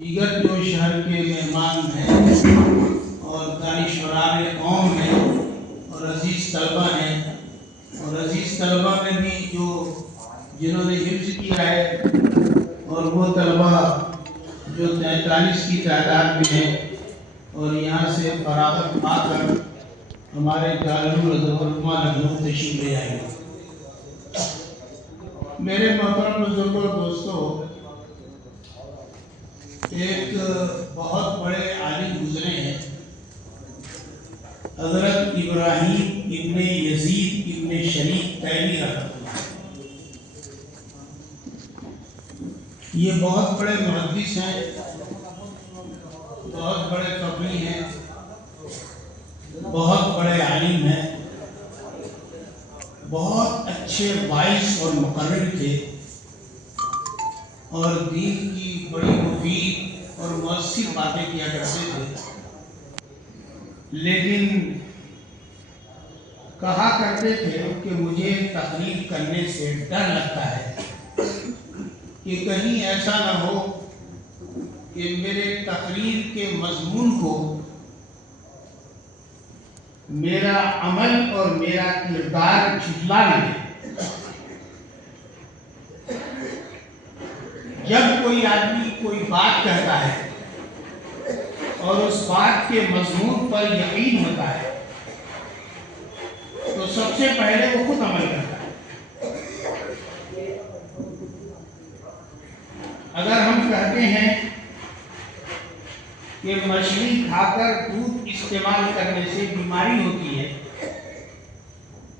دیگر جو شہر کے مہمان ہیں اور دانشوران قوم ہیں اور عزیز طلبہ ہیں، اور عزیز طلبہ میں بھی جنہوں نے حفظ کیا ہے، اور وہ طلبہ جو 43 کی تعداد میں ہیں اور یہاں سے فراغت پا کر ہمارے دارالعلوم لکھنؤ تشریف لے آئے ہیں۔ میرے محترم بزرگوں اور دوستوں، ایک بہت بڑے عالم گزرے ہیں، حضرت ابراہیم ابن یزید ابن شریف تیمی رحمۃ اللہ۔ یہ بہت بڑے محدث ہیں، بہت بڑے فقیہ ہیں، بہت بڑے عالم ہیں، بہت اچھے وائس اور مقرر تھے، اور دین کی بڑی مفید اور مؤثر باتیں کیا کرتے تھے، لیکن کہا کرتے تھے کہ مجھے تقریر کرنے سے ڈر لگتا ہے کہ کہیں ایسا نہ ہو کہ میرے تقریر کے مضمون کو میرا عمل اور میرا کردار جھٹلا نہ دے۔ جب کوئی آدمی کوئی بات کہتا ہے اور اس بات کے مضمون پر یقین ہوتا ہے تو سب سے پہلے وہ خود عمل کرتا ہے۔ اگر ہم کہتے ہیں کہ مچھلی کھا کر دودھ استعمال کرنے سے بیماری ہوتی ہے،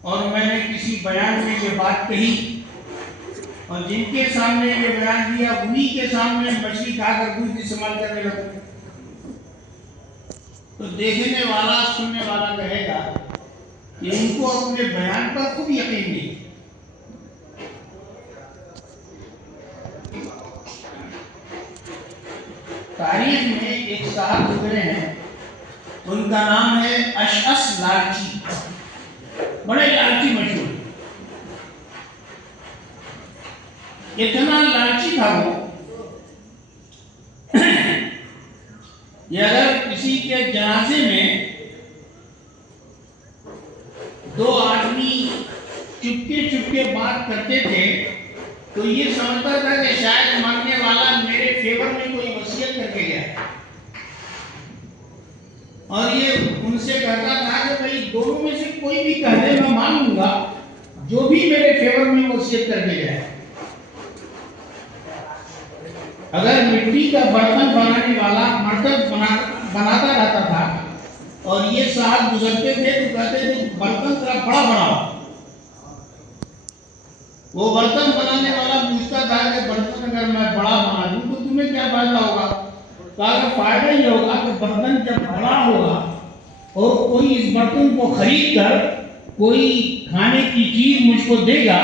اور میں نے کسی بیان میں یہ بات کہی اور جن کے سامنے یہ بیان دیا انہی کے سامنے مچھلی کھا کر دودھ استعمال کرنے لگوں، تو دیکھنے والا سننے والا کہے گا کہ ان کو اپنے بیان پر خود یقین نہیں۔ تاریخ میں ایک صاحب گزرے ہیں، ان کا نام ہے اشعث لالچی، بڑے لالچی مشہور، اتنا لالچی تھا وہ کہ اگر کسی کے جنازے میں دو آدمی چپکے چپکے بات کرتے تھے تو یہ سمجھتا تھا کہ شاید مرنے والا میرے فیور میں کوئی وصیت کر کے گیا ہے، اور یہ ان سے کہتا تھا کہ بھائی دونوں میں سے کوئی بھی کہہ دے میں مان لوں گا جو بھی میرے فیور میں وصیت کر کے گیا ہے۔ اگر مٹی کا برتن بنانے والا مرتب بناتا رہتا تھا اور یہ صاحب گزرتے تھے تو کہتے تھے برتن ذرا بڑا بناؤ، وہ برتن بنانے والا پوچھتا تھا کہ برتن اگر میں بڑا بنا دوں تو تمہیں کیا فائدہ ہوگا؟ کہا کہ فائدہ یہ ہوگا کہ برتن جب بڑا ہوگا اور کوئی اس برتن کو خرید کر کوئی کھانے کی چیز مجھ کو دے گا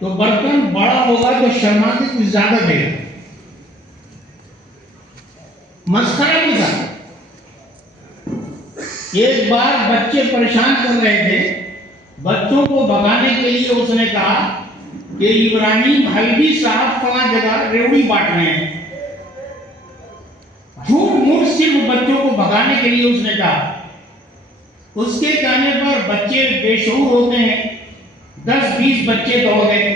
تو برتن بڑا ہوگا تو شرما کے کچھ زیادہ دے گا۔ مسخرہ بھی تھا۔ ایک بار بچے پریشان کر رہے تھے، بچوں کو بھگانے کے لیے اس نے کہا کہ ابراہیم حلبی صاحب فلاں جگہ ریوڑی بانٹ رہے ہیں۔ جھوٹ موٹ صرف بچوں کو بھگانے کے لیے اس نے کہا۔ اس کے کہنے پر بچے بے شعور ہوتے ہیں، 10-20 بچے دوڑ گئے۔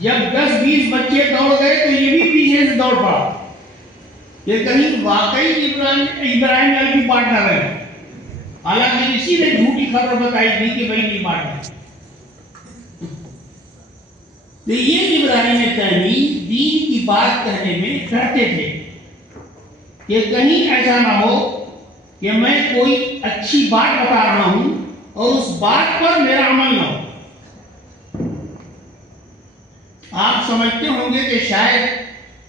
جب 10-20 بچے دوڑ گئے تو یہ بھی پیچھے سے دوڑ پڑا کہ کہیں واقعی ابراہیم حلبی بانٹ نہ رہے، حالانکہ اسی نے جھوٹی خبر بتائی تھی کہ بھائی نہیں بانٹ۔ تو یہ ابراہیم تیمی دین کی بات کہنے میں ڈرتے تھے کہ کہیں ایسا نہ ہو کہ میں کوئی اچھی بات بتا رہا ہوں اور اس بات پر میرا عمل نہ ہو۔ آپ سمجھتے ہوں گے کہ شاید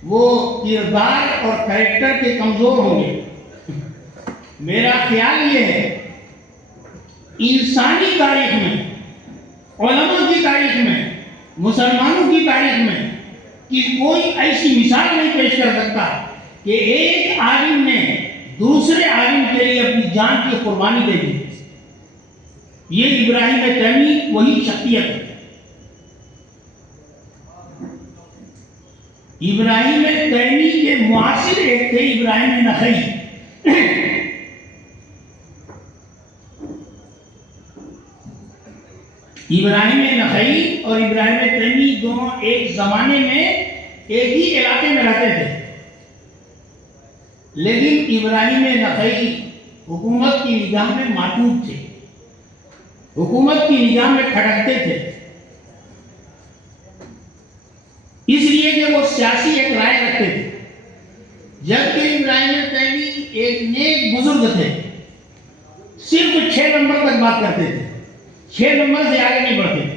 وہ کردار اور کریکٹر کے کمزور ہوں گے۔ میرا خیال یہ ہے انسانی تاریخ میں، علماء کی تاریخ میں، مسلمانوں کی تاریخ میں کہ کوئی ایسی مثال نہیں پیش کر سکتا کہ ایک عالم نے دوسرے عالم کے لیے اپنی جان کی قربانی دے دی۔ یہ ابراہیم تیمی وہی شخصیت ہے۔ ابراہیم تیمی تھے ابراہیم نخعی. ابراہیم نخعی اور ابراہیم تیمی دونوں ایک زمانے میں ایک ہی علاقے میں رہتے تھے، لیکن ابراہیم نخعی حکومت کی نگاہ میں معتوب تھے، حکومت کی نگاہ میں کھٹکتے تھے، اس لیے کہ وہ سیاسی ایک رائے رکھتے تھے. جبکہ ابراہیم تیمی ایک نیک بزرگ تھے، صرف 6 نمبر تک بات کرتے تھے، 6 نمبر سے آگے نہیں بڑھتے تھے،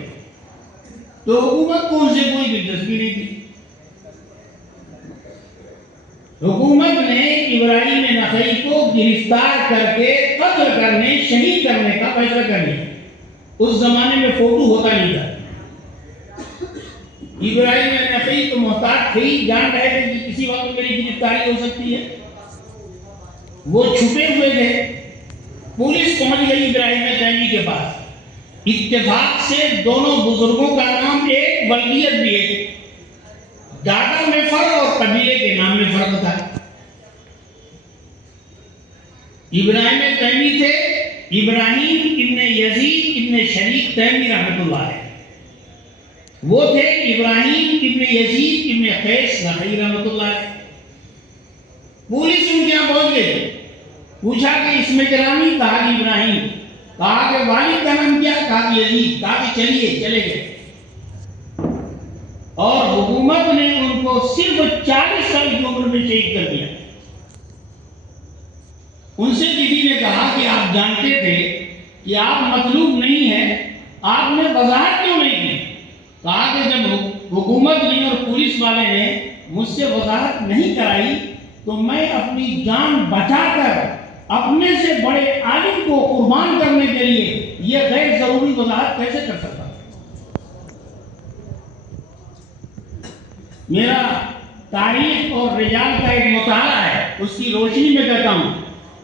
تو حکومت کو ان سے کوئی دلچسپی نہیں تھی. حکومت نے ابراہیم نخعی کو گرفتار کر کے قتل کرنے، شہید کرنے کا فیصلہ کر لیا. اس زمانے میں فوٹو ہوتا نہیں تھا. ابراہیم نخعی تو محتاط تھے، جان رہے تھے کہ کسی وقت میری گرفتاری ہو سکتی ہے. وہ چھپے ہوئے تھے. پولیس پہنچ گئی ابراہیم تیمی کے پاس. اتفاق سے دونوں بزرگوں کا نام ایک، بلدیت بھی ایک، دادا میں فرق اور قبیلے کے نام میں فرق تھا. ابراہیم تیمی تھے ابراہیم ابن یزید ابن شریک تیمی رحمۃ اللہ علیہ. وہ تھے ابراہیم ابن یزید ابن قیس نخعی رحمۃ اللہ علیہ. پولیس ان کے یہاں پہنچ گئی. پوچھا کہ اس میں گرامی، کہا کہ ابراہیم. کہا کہ والد کا نام کیا؟ کہا کہ یزید. کہا کہ چلیے. چلے گئے. اور حکومت نے ان کو صرف 40 سال کی عمر میں شہید کر دیا. ان سے کسی نے کہا کہ آپ جانتے تھے کہ آپ مطلوب نہیں ہیں، آپ نے وضاحت کیوں نہیں کی؟ کہا کہ جب حکومت نے اور پولیس والے نے مجھ سے وضاحت نہیں کرائی تو میں اپنی جان بچا کر اپنے سے بڑے عالم کو قربان کرنے کے لیے یہ غیر ضروری وضاحت کیسے کر سکتا؟ میرا تاریخ اور رجال کا ایک مطالعہ ہے، اس کی روشنی میں کہتا ہوں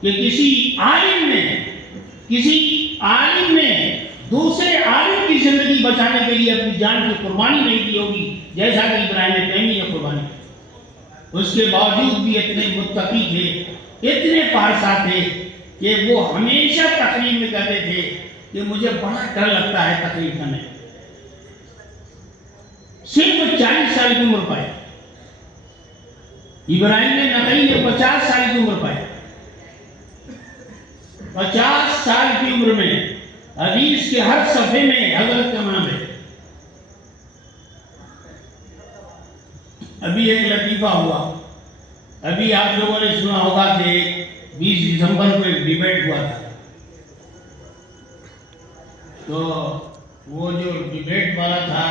کہ کسی عالم نے دوسرے عالم کی زندگی بچانے کے لیے اپنی جان کی قربانی نہیں کی ہوگی جیسا کہ ابراہیم تیمی نے قربانی کی. اس کے باوجود بھی اتنے متقی تھے، اتنے پارسا تھے کہ وہ ہمیشہ تقریر میں کہتے تھے کہ مجھے بڑا ڈر لگتا ہے تقریر کرنے. صرف 40 سال کی عمر پائی. ابراہیم نخعی نے 50 سال کی عمر پائی. 50 سال کی عمر میں حدیث کے ہر صفحے میں حضرت کا نام ہے. ابھی ایک لطیفہ ہوا، ابھی آپ لوگوں نے سنا ہوگا کہ 20 دسمبر کو ایک ڈیبیٹ ہوا تھا. تو وہ جو ڈیبیٹ والا تھا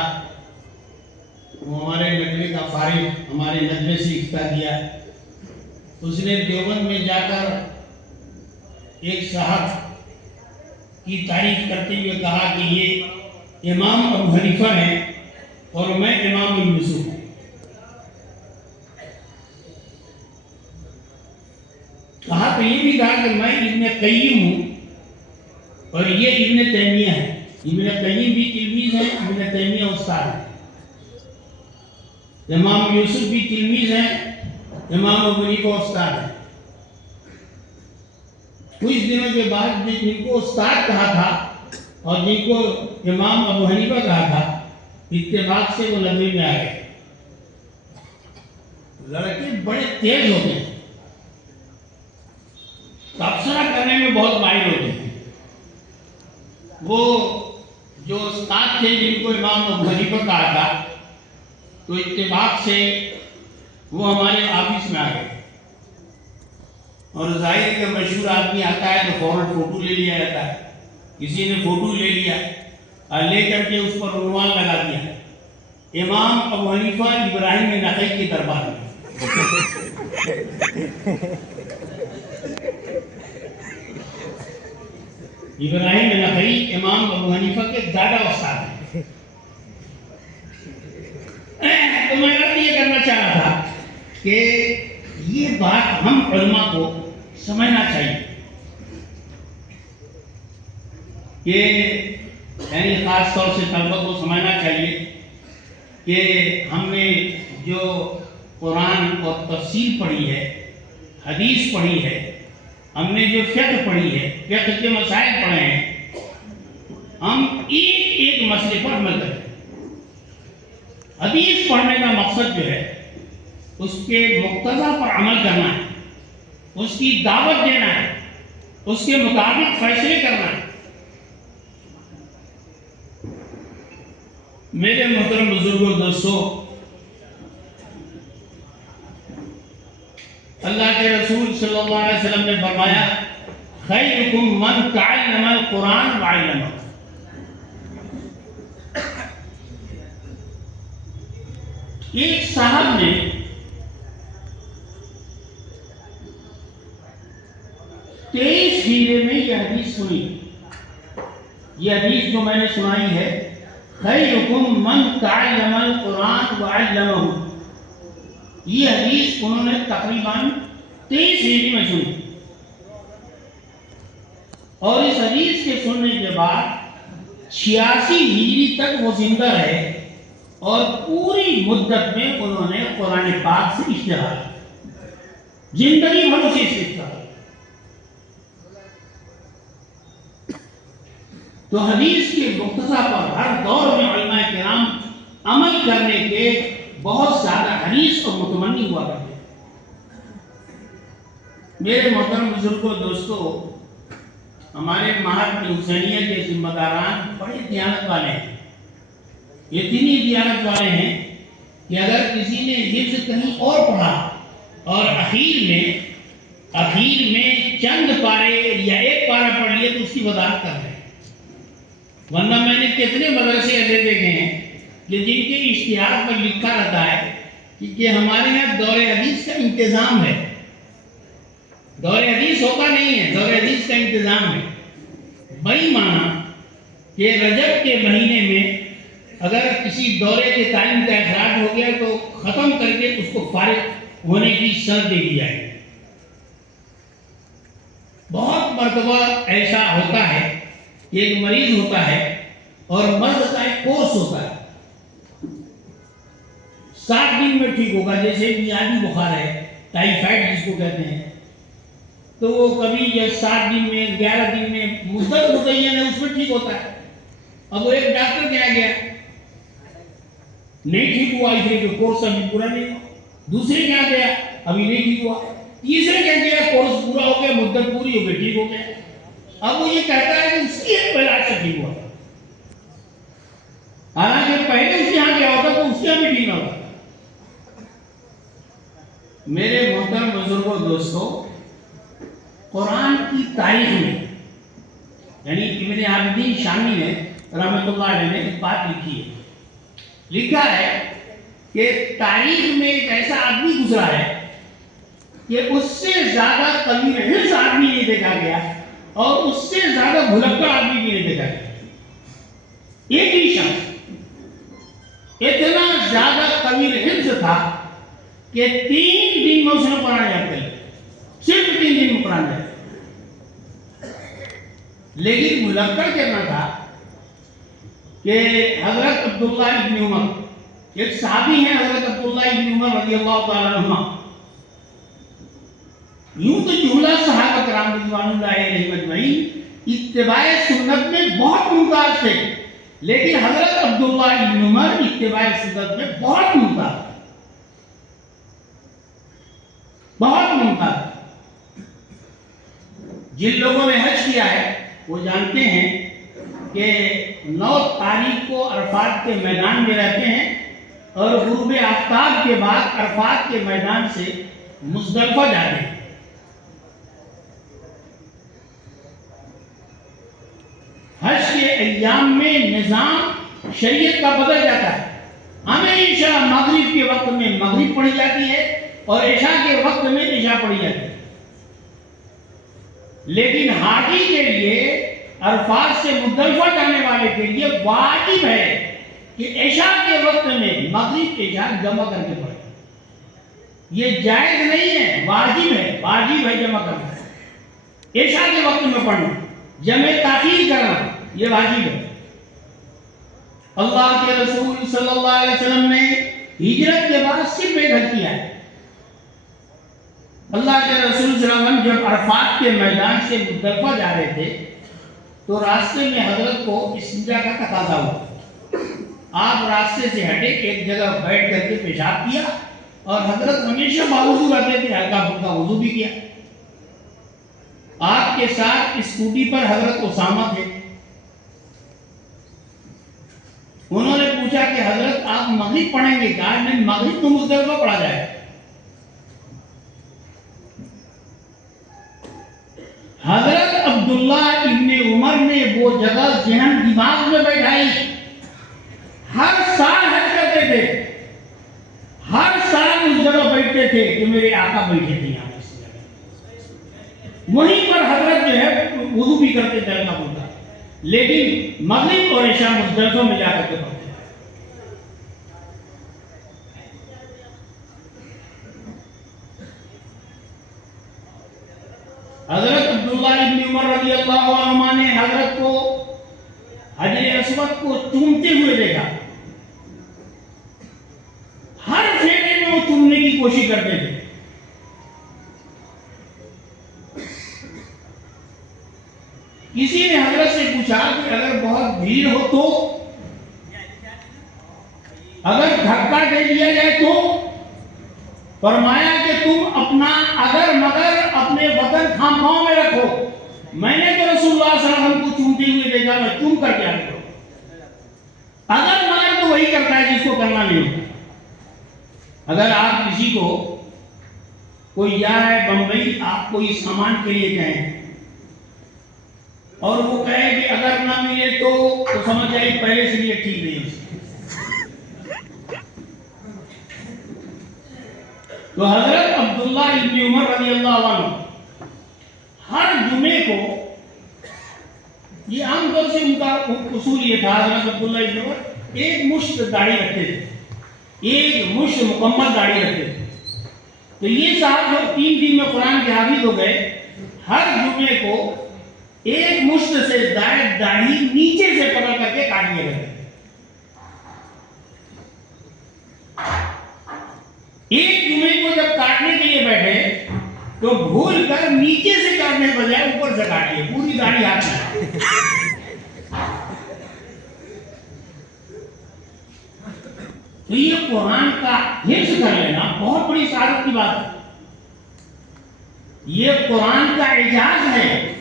وہ ہمارے ندوے کا فارغ ہمارے ندوے سے افتتاح کیا. اس نے دیوبند میں جا کر ایک صاحب کی تعریف کرتے ہوئے کہا کہ یہ امام ابو حنیفہ ہیں اور میں امام یوسف ہوں. کہا تو یہ بھی کہا کہ میں ابن قیم ہوں اور یہ ابن تیمیہ ہے. ابن قیم بھی تلمیذ ہیں، ابن تیمیہ استاد ہیں. امام یوسف بھی تلمیذ ہیں، امام ابو حنیفہ استاد ہیں. کچھ دنوں کے بعد جن کو استاد کہا تھا اور جن کو امام ابو حنیفہ کہا تھا، اتفاق سے وہ ندوے میں آ گئے. لڑکے بڑے تیز ہوتے ہیں، تبصرہ کرنے میں بہت ماہر ہوتے ہیں. وہ جو استاد تھے جن کو امام ابو حنیفہ کہا تھا، تو اتفاق سے وہ ہمارے آفس میں آ گئے. اور ظاہر کا مشہور آدمی آتا ہے تو فوراً فوٹو لے لیا جاتا ہے. کسی نے فوٹو لے لیا اور لے کر کے اس پر عنوان لگا دیا، امام ابو حنیفہ ابراہیم نخعی کے دربار میں. ابراہیم نخعی امام ابو حنیفہ کے دادا استاد ہیں. تو میں یہ کرنا چاہ رہا تھا کہ یہ بات ہم علماء کو سمجھنا چاہیے کہ یعنی خاص طور سے طلبہ کو سمجھنا چاہیے کہ ہم نے جو قرآن اور تفسیر پڑھی ہے حدیث پڑھی ہے، ہم نے جو فقہ پڑھی ہے، فقہ کے مسائل پڑھے ہیں، ہم ایک ایک مسئلے پر عمل کریں۔ حدیث پڑھنے کا مقصد جو ہے اس کے مقتضا پر عمل کرنا ہے، اس کی دعوت دینا ہے، اس کے مطابق فیصلے کرنا ہے۔ میرے محترم بزرگوں، دوستو، اللہ کے رسول صلی اللہ علیہ وسلم نے فرمایا خیرکم من تعلم القرآن وعلمہ۔ ایک صاحب نے تیئیس ہجری میں یہ حدیث سنی۔ یہ حدیث جو میں نے سنائی ہے، خیرکم من تعلم القرآن وعلمہ، یہ حدیث انہوں نے تقریباً 23 ہجری میں سنی، اور اس حدیث کے سننے کے بعد 86 ہجری تک وہ زندہ رہے، اور پوری مدت میں انہوں نے قرآن پاک سے اشتغال کیا، زندگی بھر اسی سے اشتغال۔ تو حدیث کے مقتضا پر ہر دور میں علماء کرام عمل کرنے کے بہت زیادہ حریص اور متمنی ہوا کرتے ہیں۔ میرے محترم بزرگوں، دوستو، ہمارے معہد حسینیہ کے ذمہ داران بڑے دیانت والے ہیں، اتنی دیانت والے ہیں کہ اگر کسی نے حفظ کہیں اور پڑھا اور اخیر میں چند پارے یا ایک پارہ پڑھ لیا تو اس کی وضاحت کر رہے ہیں۔ ورنہ میں نے کتنے مدرسے ایسے دیکھے ہیں کہ جن کے اشتہار پر لکھا رہتا ہے کہ ہمارے یہاں دور حدیث کا انتظام ہے۔ دور حدیث ہوتا نہیں ہے، دور حدیث کا انتظام ہے۔ بھائی مانا کہ رجب کے مہینے میں اگر کسی دورے کے تعلیم کا اخراج ہو گیا تو ختم کر کے اس کو فارغ ہونے کی شرط دے دی جائے۔ بہت مرتبہ ایسا ہوتا ہے کہ ایک مریض ہوتا ہے اور مرض کا ایک کورس ہوتا ہے، 7 دن میں ٹھیک ہوگا، جیسے میادی بخار ہے، ٹائیفائڈ جس کو کہتے ہیں، تو وہ کبھی یہ 7 دن میں 11 دن میں مدت متعین ہے، اس میں ٹھیک ہوتا ہے۔ اب وہ ایک ڈاکٹر کیا گیا، نہیں ٹھیک ہوا، اس لیے کہ کورس ابھی پورا نہیں ہوا۔ دوسرے کیا گیا، ابھی نہیں ٹھیک ہوا۔ تیسرے کیا گیا، کورس پورا ہو گیا، مدت پوری ہو گئی، ٹھیک ہو گیا۔ اب وہ یہ کہتا ہے کہ اس کی ایک علاج سے ٹھیک ہوا، حالانکہ پہلے اس کے یہاں گیا ہوتا تو اس کے یہاں بھی ٹھیک نہ ہوتا۔ میرے محترم بزرگوں، دوستو، قرآن کی تاریخ میں یعنی ابن عابدین شامی نے رحمۃ اللہ علیہ نے ایک بات لکھی ہے، لکھا ہے کہ تاریخ میں ایک ایسا آدمی گزرا ہے کہ اس سے زیادہ قوی حفظ آدمی نہیں دیکھا گیا اور اس سے زیادہ بھلکڑ آدمی بھی نہیں دیکھا گیا۔ ایک ہی شخص اتنا زیادہ قوی حفظ تھا کہ 3 دن میں اس نے قرآن یاد کر لیا، صرف 3 دن میں قرآن یاد۔ لیکن بھلکڑ کہنا تھا کہ حضرت عبداللہ ابن عمر، ایک صحابی ہیں حضرت عبداللہ ابن عمر رضی اللہ تعالیٰ عنہ، یوں تو جملہ صحابہ کرام رضوان اللہ علیہ اجمعین اتباع سنت میں بہت ممتاز تھے، لیکن حضرت عبداللہ ابن عمر اتباع سنت میں بہت ممتاز، بہت ممتاز۔ جن لوگوں نے حج کیا ہے وہ جانتے ہیں کہ 9 تاریخ کو عرفات کے میدان میں رہتے ہیں اور غروب آفتاب کے بعد عرفات کے میدان سے مزدلفہ جاتے ہیں۔ حج کے ایام میں نظام شریعت کا بدل جاتا ہے، ہمیشہ مغرب کے وقت میں مغرب پڑھی جاتی ہے اور عشاء کے وقت میں عشاء پڑھی جاتی ہے، لیکن حاجی کے لیے عرفات سے مزدلفہ جانے والے کے لیے واجب ہے کہ عشاء کے وقت میں مغرب عشاء جمع کر کے پڑھے۔ یہ جائز نہیں ہے، واجب ہے، واجب ہے جمع کرنا، عشاء کے وقت میں پڑھنا، جمع تاخیر کرنا یہ واجب ہے۔ اللہ کے رسول صلی اللہ علیہ وسلم نے ہجرت کے بعد صرف ایک حج کیا ہے۔ اللہ کے رسول صلی اللہ علیہ وسلم جب عرفات کے میدان سے مزدلفہ جا رہے تھے تو راستے میں حضرت کو استنجا کا تقاضا ہوا. آپ راستے سے ہٹے، ایک جگہ بیٹھ کر کے پیشاب کیا، اور حضرت ہمیشہ باوضو رہتے تھے، ہلکا پھلکا وضو بھی کیا. آپ کے ساتھ اسکوٹی پر حضرت اسامہ تھے. انہوں نے پوچھا کہ حضرت آپ مغرب پڑھیں گے کیا؟ نہیں، مغرب تو مزدلفہ پڑھا جائے. حضرت عبداللہ ابن عمر نے وہ جگہ ذہن دماغ میں بیٹھائی. ہر سال حج کرتے تھے، ہر سال اس جگہ بیٹھتے تھے کہ میرے آقا بیٹھے تھے یہاں اس جگہ. وہیں پر حضرت جو ہے وضو بھی کرتے تھے اللہ بولتا، لیکن مغرب اور عشاء مزدلفہ میں جا کر کے پڑھتے. حضرت عبداللہ ابن عمر رضی اللہ عنہ نے حضرت کو حجر اسود کو چومتے ہوئے دیکھا. ہر پھیرے میں وہ چومنے کی کوشش کرتے تھے. کسی نے حضرت سے پوچھا کہ اگر بہت بھیڑ ہو تو، اگر دھکا دے دیا جائے تو؟ فرمایا کہ تم اپنا اگر مگر اپنے وطن خانقاہوں میں رکھو. میں نے تو رسول اللہ صلی اللہ علیہ وسلم کو چومتے ہوئے دیکھا، میں چوم کر کے آگے کرو. اگر مگر تو وہی کرتا ہے جس کو کرنا نہیں ہوتا. اگر آپ کسی کو کوئی جا رہا ہے بمبئی، آپ کوئی سامان کے لیے کہیں اور وہ کہے کہ اگر نہ ملے تو سمجھ جائے پہلے سے یہ ٹھیک نہیں ہے. تو حضرت عبداللہ ابن عمر رضی اللہ عنہ ہر جمعے کو، یہ عام طور سے ان کا اصول یہ تھا، حضرت عبداللہ ابن عمر ایک مشت داڑھی رکھتے تھے، ایک مشت مکمل داڑھی رکھتے تھے. تو یہ صاحب جو 3 دن میں قرآن کے حافظ ہو گئے، ہر جمعے کو ایک مشت سے داڑھی نیچے سے پکڑ کر کے کاٹ لیا کرتے. ایک جمعے کو جب کاٹنے کے لیے بیٹھے تو بھول کر نیچے سے کاٹنے بجائے اوپر سے کاٹ لیے، پوری داڑھی ہاتھ میں. تو یہ قرآن کا حفظ کر لینا بہت بڑی سعادت کی بات ہے. یہ قرآن کا اعجاز ہے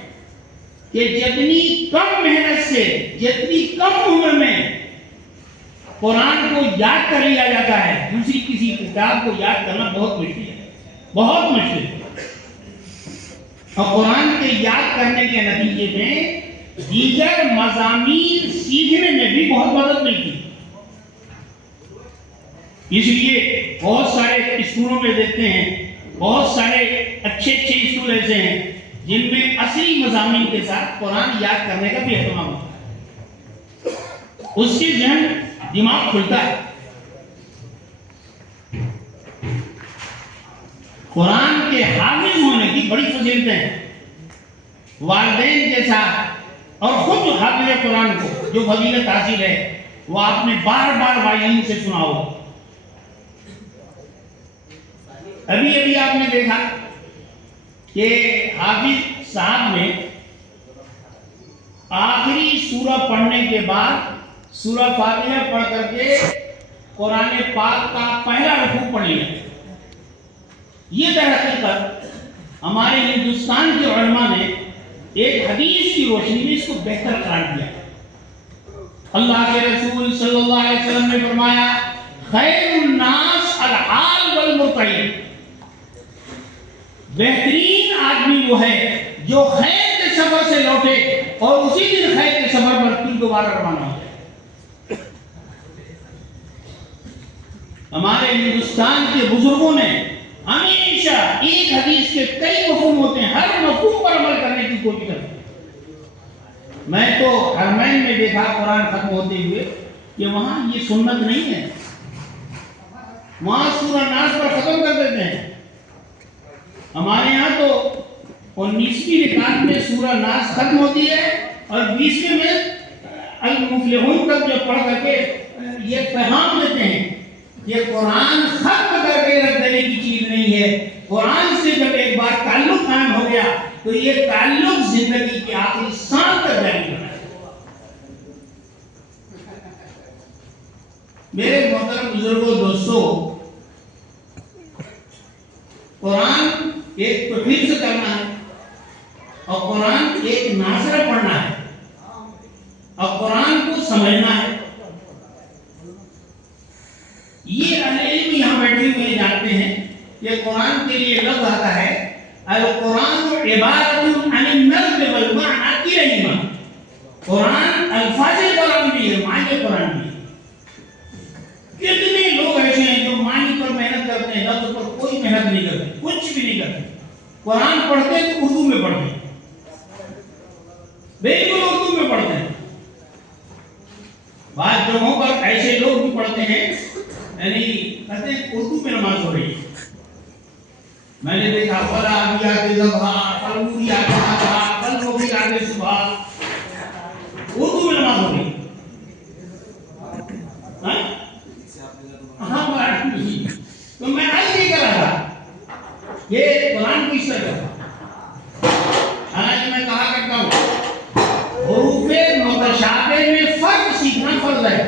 کہ جتنی کم محنت سے، جتنی کم عمر میں قرآن کو یاد کر لیا جاتا ہے، دوسری کسی کتاب کو یاد کرنا بہت مشکل ہے، بہت مشکل ہے. اور قرآن کے یاد کرنے کے نتیجے میں دیگر مضامین سیکھنے میں بھی بہت مدد ملتی ہے. اس لیے بہت سارے اسکولوں میں دیکھتے ہیں، بہت سارے اچھے اسکول ایسے ہیں جن میں اصلی مضامین کے ساتھ قرآن یاد کرنے کا بھی اہتمام ہوتا ہے. اس سے ذہن دماغ کھلتا ہے. قرآن کے حافظ ہونے کی بڑی فضیلتیں ہیں. والدین کے ساتھ اور خود حافظ قرآن کو جو فضیلت حاصل ہے وہ آپ نے بار بار والدین سے سنا ہو. ابھی آپ نے دیکھا کہ حافظ صاحب نے آخری سورہ پڑھنے کے بعد سورہ فاتحہ پڑھ کر کے قرآن پاک کا پہلا رکوع پڑھ لیا. یہ در حقیقت ہمارے ہندوستان کے علماء نے ایک حدیث کی روشنی میں اس کو بہتر قرار دیا. اللہ کے رسول صلی اللہ علیہ وسلم نے فرمایا، خیر الناس الحال والمرتعی، بہترین آدمی وہ ہے جو خیر کے سفر سے لوٹے اور اسی دن خیر کے سفر پر پھر دوبارہ روانہ ہو. ہمارے ہندوستان کے بزرگوں نے ہمیشہ ایک حدیث کے کئی مفہوم ہوتے ہیں، ہر مفہوم پر عمل کرنے کی کوشش کرتے ہیں. میں تو حرمین میں دیکھا قرآن ختم ہوتے ہوئے کہ وہاں یہ سنت نہیں ہے، وہاں سورہ ناس پر ختم کر دیتے ہیں. ہمارے یہاں تو 19ویں رکعت میں سورہ ناس ختم ہوتی ہے اور 20ویں میں المفلحون تک جو پڑھ کر کے یہ پیغام دیتے ہیں، یہ قرآن ختم کر کے رکھ دینے کی چیز نہیں ہے، قرآن سے جب ایک بار تعلق قائم ہو گیا تو یہ تعلق زندگی کی آخری سانس تک جاری کرنا ہے۔ میرے محترم بزرگوں دوستو، قرآن ایک تو حفظ کرنا ہے، اور قرآن ایک ناظرہ پڑھنا ہے، اور قرآن کو سمجھنا ہے۔ یہ اہل علم یہاں بیٹھے ہوئے جانتے ہیں کہ قرآن کے لیے لفظ آتا ہے القرآن عبارت عن النظم والمعنی کلیہما۔ قرآن الفاظ قرآن بھی ہے، معنی قرآن بھی ہے۔ کتنے لوگ ایسے ہیں جو معنی پر محنت کرتے ہیں، لفظ پر کوئی محنت نہیں کرتے، کچھ بھی نہیں کرتے۔ قرآن پڑھتے ہیں تو اردو میں پڑھتے ہیں، بالکل اردو میں پڑھتے ہیں۔ بعض جگہوں پر ایسے لوگ بھی پڑھتے ہیں، یعنی کہتے ہیں اردو میں نماز ہو رہی ہے۔ میں نے دیکھا فلا آبیات ذبح فلوریات ذبح فلوریات صبح، اردو میں نماز ہو رہی ہے۔ ہاں مراٹھی، تو میں آج نہیں کر رہا تھا یہ قرآن کو اس طرح کا، حالانکہ میں کہا کرتا ہوں حروف متشابہ میں فرق سیکھنا فرض ہے۔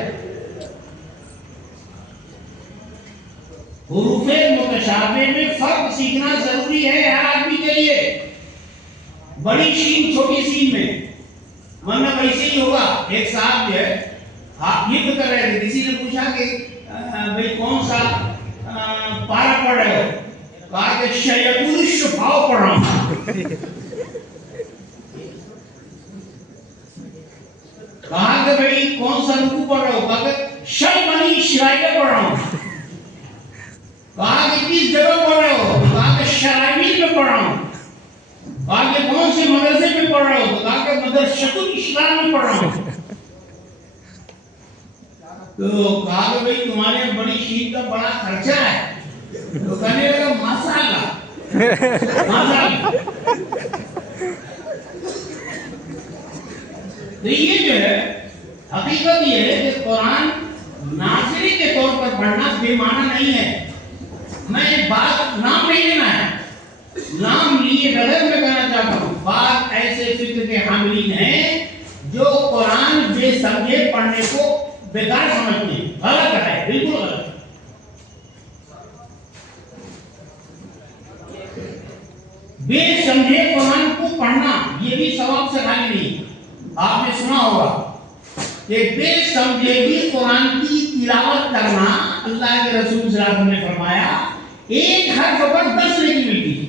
حروف متشابہ میں فرق سیکھنا ضروری ہے ہر آدمی کے لیے، بڑی شین چھوٹی شین میں، ورنہ ویسے ہی ہوگا۔ ایک صاحب جو ہے آپ یہ کر رہے تھے، کسی نے پوچھا کہ بھئی کون سا پارہ پڑھ رہے ہو؟ کہا کہ شیطان الشفاء پڑھ رہا ہوں۔ کہا کہ بھئی کون سا رکوع پڑھ رہے ہو؟ کہا کہ شل بنی اسرائیل پڑھ رہا ہوں۔ کہا کہ کس جگہ پڑھ رہے ہو؟ کہا کہ شرائیل میں پڑھ رہا ہوں۔ کہا کہ کون سے مدرسے میں پڑھ رہے ہو؟ کہا کہ مدرسۃ الاسلام میں پڑھ رہا ہوں۔ تو کہا کہ بھئی تمہارے بڑی شین کا بڑا خرچہ ہے، تو کہنے لگا ماشاءاللہ ماشاءاللہ۔ تو یہ جو ہے حقیقت یہ ہے کہ قرآن ناظری کے طور پر پڑھنا بے معنی نہیں ہے۔ میں بات نام نہیں لینا ہے، نام لیے بغیر میں کہنا چاہتا ہوں، بعض ایسے فکر کے حاملین ہیں جو قرآن بے سمجھے پڑھنے کو بیکار سمجھتے ہیں، غلط ہے، بالکل غلط ہے۔ بے سمجھے قرآن کو پڑھنا یہ بھی ثواب سے خالی نہیں۔ آپ نے سنا ہوگا کہ بے سمجھے بھی قرآن کی تلاوت کرنا، اللہ کے رسول صلی اللہ علیہ وسلم نے فرمایا ایک حرف پر 10 نیکی ملتی ہے۔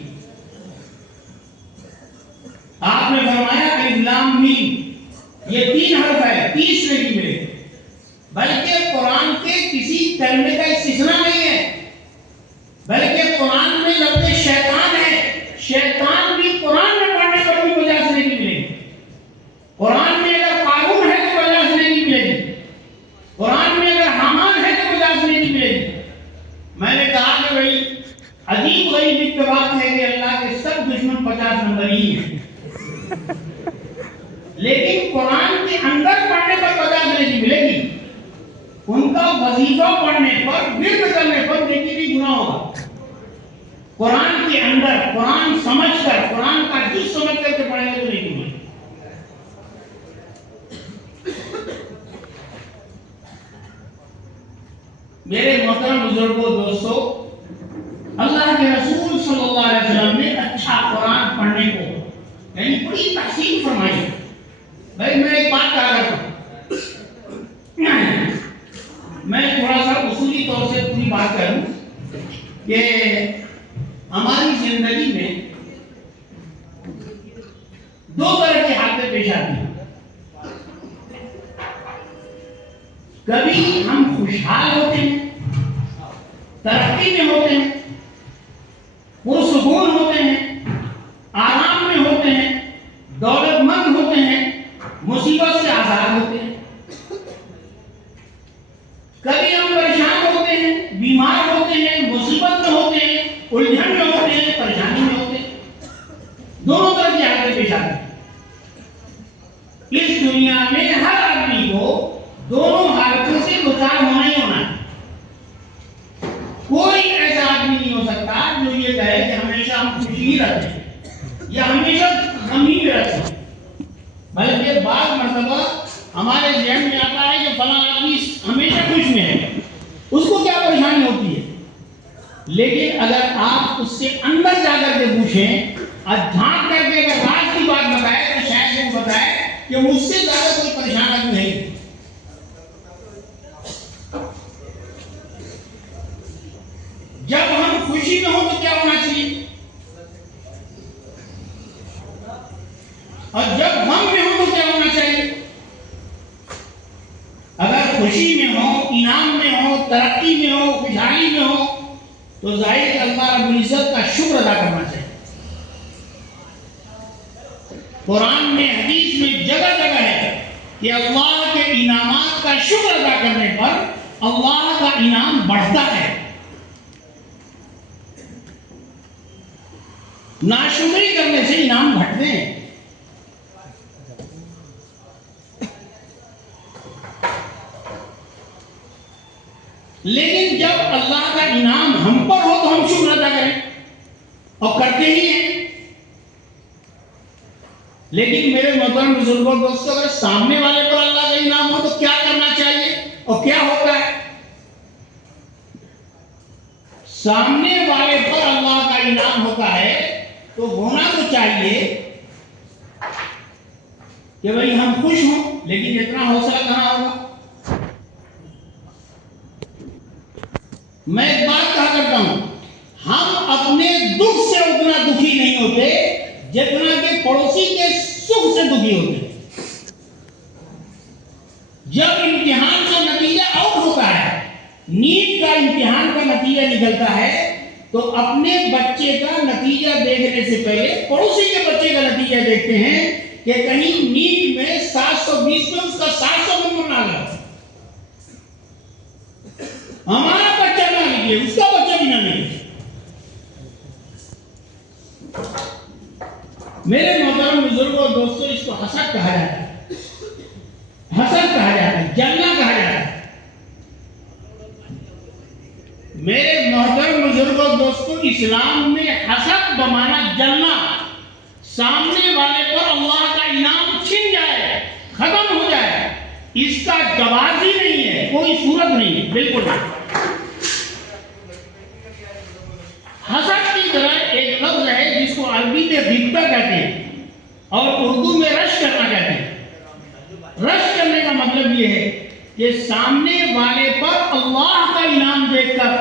آپ نے فرمایا الف لام میم، یہ 3 حرف ہے، 30 نیکی ملے گی۔ بلکہ قرآن کے کسی کلمے کا استثناء نہیں ہے، بلکہ قرآن میں لفظ شیطان ہے، شیطان بھی قرآن میں پڑھنے پر بھی 50 نیکی ملے گی۔ قرآن میں اگر قارون ہے تو 50 نیکی ملے گی، قرآن میں اگر حامان ہے تو 50 نیکی ملے گی۔ میں نے کہا کہ بھئی عجیب غریب اتفاق ہے کہ اللہ کے سب دشمن 50 نمبر ہی ہیں، لیکن قرآن کے اندر پڑھنے پر 50 نیکی ملے گی، ان کا وظیفہ پڑھنے پر، ورد کرنے پر نیکی بھی گناہ ہوگا۔ قرآن کے اندر قرآن سمجھ کر، قرآن کا جز سمجھ کر کے پڑھیں گے تو نیکی ملے گی۔ میرے محترم بزرگوں دوستو، اللہ کے رسول صلی اللہ علیہ وسلم نے اچھا قرآن پڑھنے کو یعنی بڑی تحسین فرمائی۔ بھائی میں ایک بات کہا کرتا ہوں، میں تھوڑا سا اصولی طور سے پوری بات کروں کہ ہماری زندگی میں 2 طرح کے حالتیں پیش آتی ہیں۔ کبھی ہم خوشحال ہوتے ہیں، ترقی میں ہوتے ہیں، پرسکون ہوتے ہیں، آرام میں ہوتے ہیں، دولت مند ہوتے ہیں، مصیبت سے آزاد ہوتے ہیں۔ کبھی ہم پریشان ہوتے ہیں، بیمار ہوتے ہیں، مصیبت میں ہوتے ہیں، الجھن میں ہوتے ہیں، پریشانی میں ہوتے ہیں۔ دونوں طرح کی حالتیں پیش آتی ہیں۔ اس دنیا میں ہر آدمی کو دونوں حالتوں سے دوچار ہونا ہی ہونا ہے۔ کوئی ایسا آدمی نہیں ہو سکتا جو یہ کہے کہ ہمیں ہم خوشی ہی رہتے ہیں یا ہمیشہ غم ہی میں رہتے ہیں. بلکہ بعض مرتبہ ہمارے ذہن میں آتا ہے کہ فلاں آدمی ہمیشہ خوش میں ہے، اس کو کیا پریشانی ہوتی ہے. لیکن اگر آپ اس سے اندر جا کر کے پوچھیں اور جھانک کر کے اگر راز کی بات بتائے تو شاید وہ بتائے کہ مجھ سے زیادہ کوئی پریشان آدمی نہیں. جب ہم خوشی میں ہوں تو کیا ہونا چاہیے، اور جب غم میں ہوں تو کیا ہونا چاہیے. اگر خوشی میں ہو، انعام میں ہو، ترقی میں ہو، خوشحالی میں ہو تو ظاہر ہے اللہ رب العزت کا شکر ادا کرنا چاہیے. قرآن میں حدیث میں جگہ جگہ ہے کہ اللہ کے انعامات کا شکر ادا کرنے پر اللہ کا انعام بڑھتا ہے، ناشکری کرنے سے انعام گھٹتے ہیں. لیکن جب اللہ کا انعام ہم پر ہو تو ہم شکر ادا کریں، اور کرتے ہی ہیں. لیکن میرے محترم بزرگوں دوستوں، اگر سامنے والے پر اللہ کا انعام ہو تو کیا کرنا چاہیے اور کیا ہوتا ہے؟ سامنے والے پر اللہ کا انعام ہوتا ہے تو ہونا تو چاہیے کہ بھئی ہم خوش ہوں، لیکن اتنا حوصلہ کہاں ہوگا. میں ایک بات کہا کرتا ہوں، ہم اپنے دکھ سے اتنا دکھی نہیں ہوتے جتنا کہ پڑوسی کے سکھ سے دکھی ہوتے. جب امتحان کا نتیجہ آؤٹ ہوتا ہے، نیٹ کا امتحان کا نتیجہ نکلتا ہے، تو اپنے بچے کا نتیجہ دیکھنے سے پہلے پڑوسی کے بچے کا نتیجہ دیکھتے ہیں کہ کہیں نیٹ میں 720 میں اس کا 700 نمبر نہ گیا. ہمارا بچہ نہ لکھے، اس کا بچہ بھی نہ لکھے. میرے محترم بزرگوں دوستوں، اس کو حسد کہا جاتا ہے، حسد کہا جاتا ہے، جلنا کہا جاتا ہے. میرے محترم بزرگوں دوستوں، اسلام میں حسد بمانا جلنا، سامنے والے پر اللہ کا انعام چھن جائے، ختم ہو جائے، اس کا جواز ہی نہیں ہے، کوئی صورت نہیں ہے، بالکل نہیں. حسد کی طرح ایک لفظ ہے جس کو عربی میں غبطہ کہتے ہیں اور اردو میں رش کرنا کہتے ہیں. رش کرنے کا مطلب یہ ہے کہ سامنے والے پر اللہ کا انعام دیکھ کر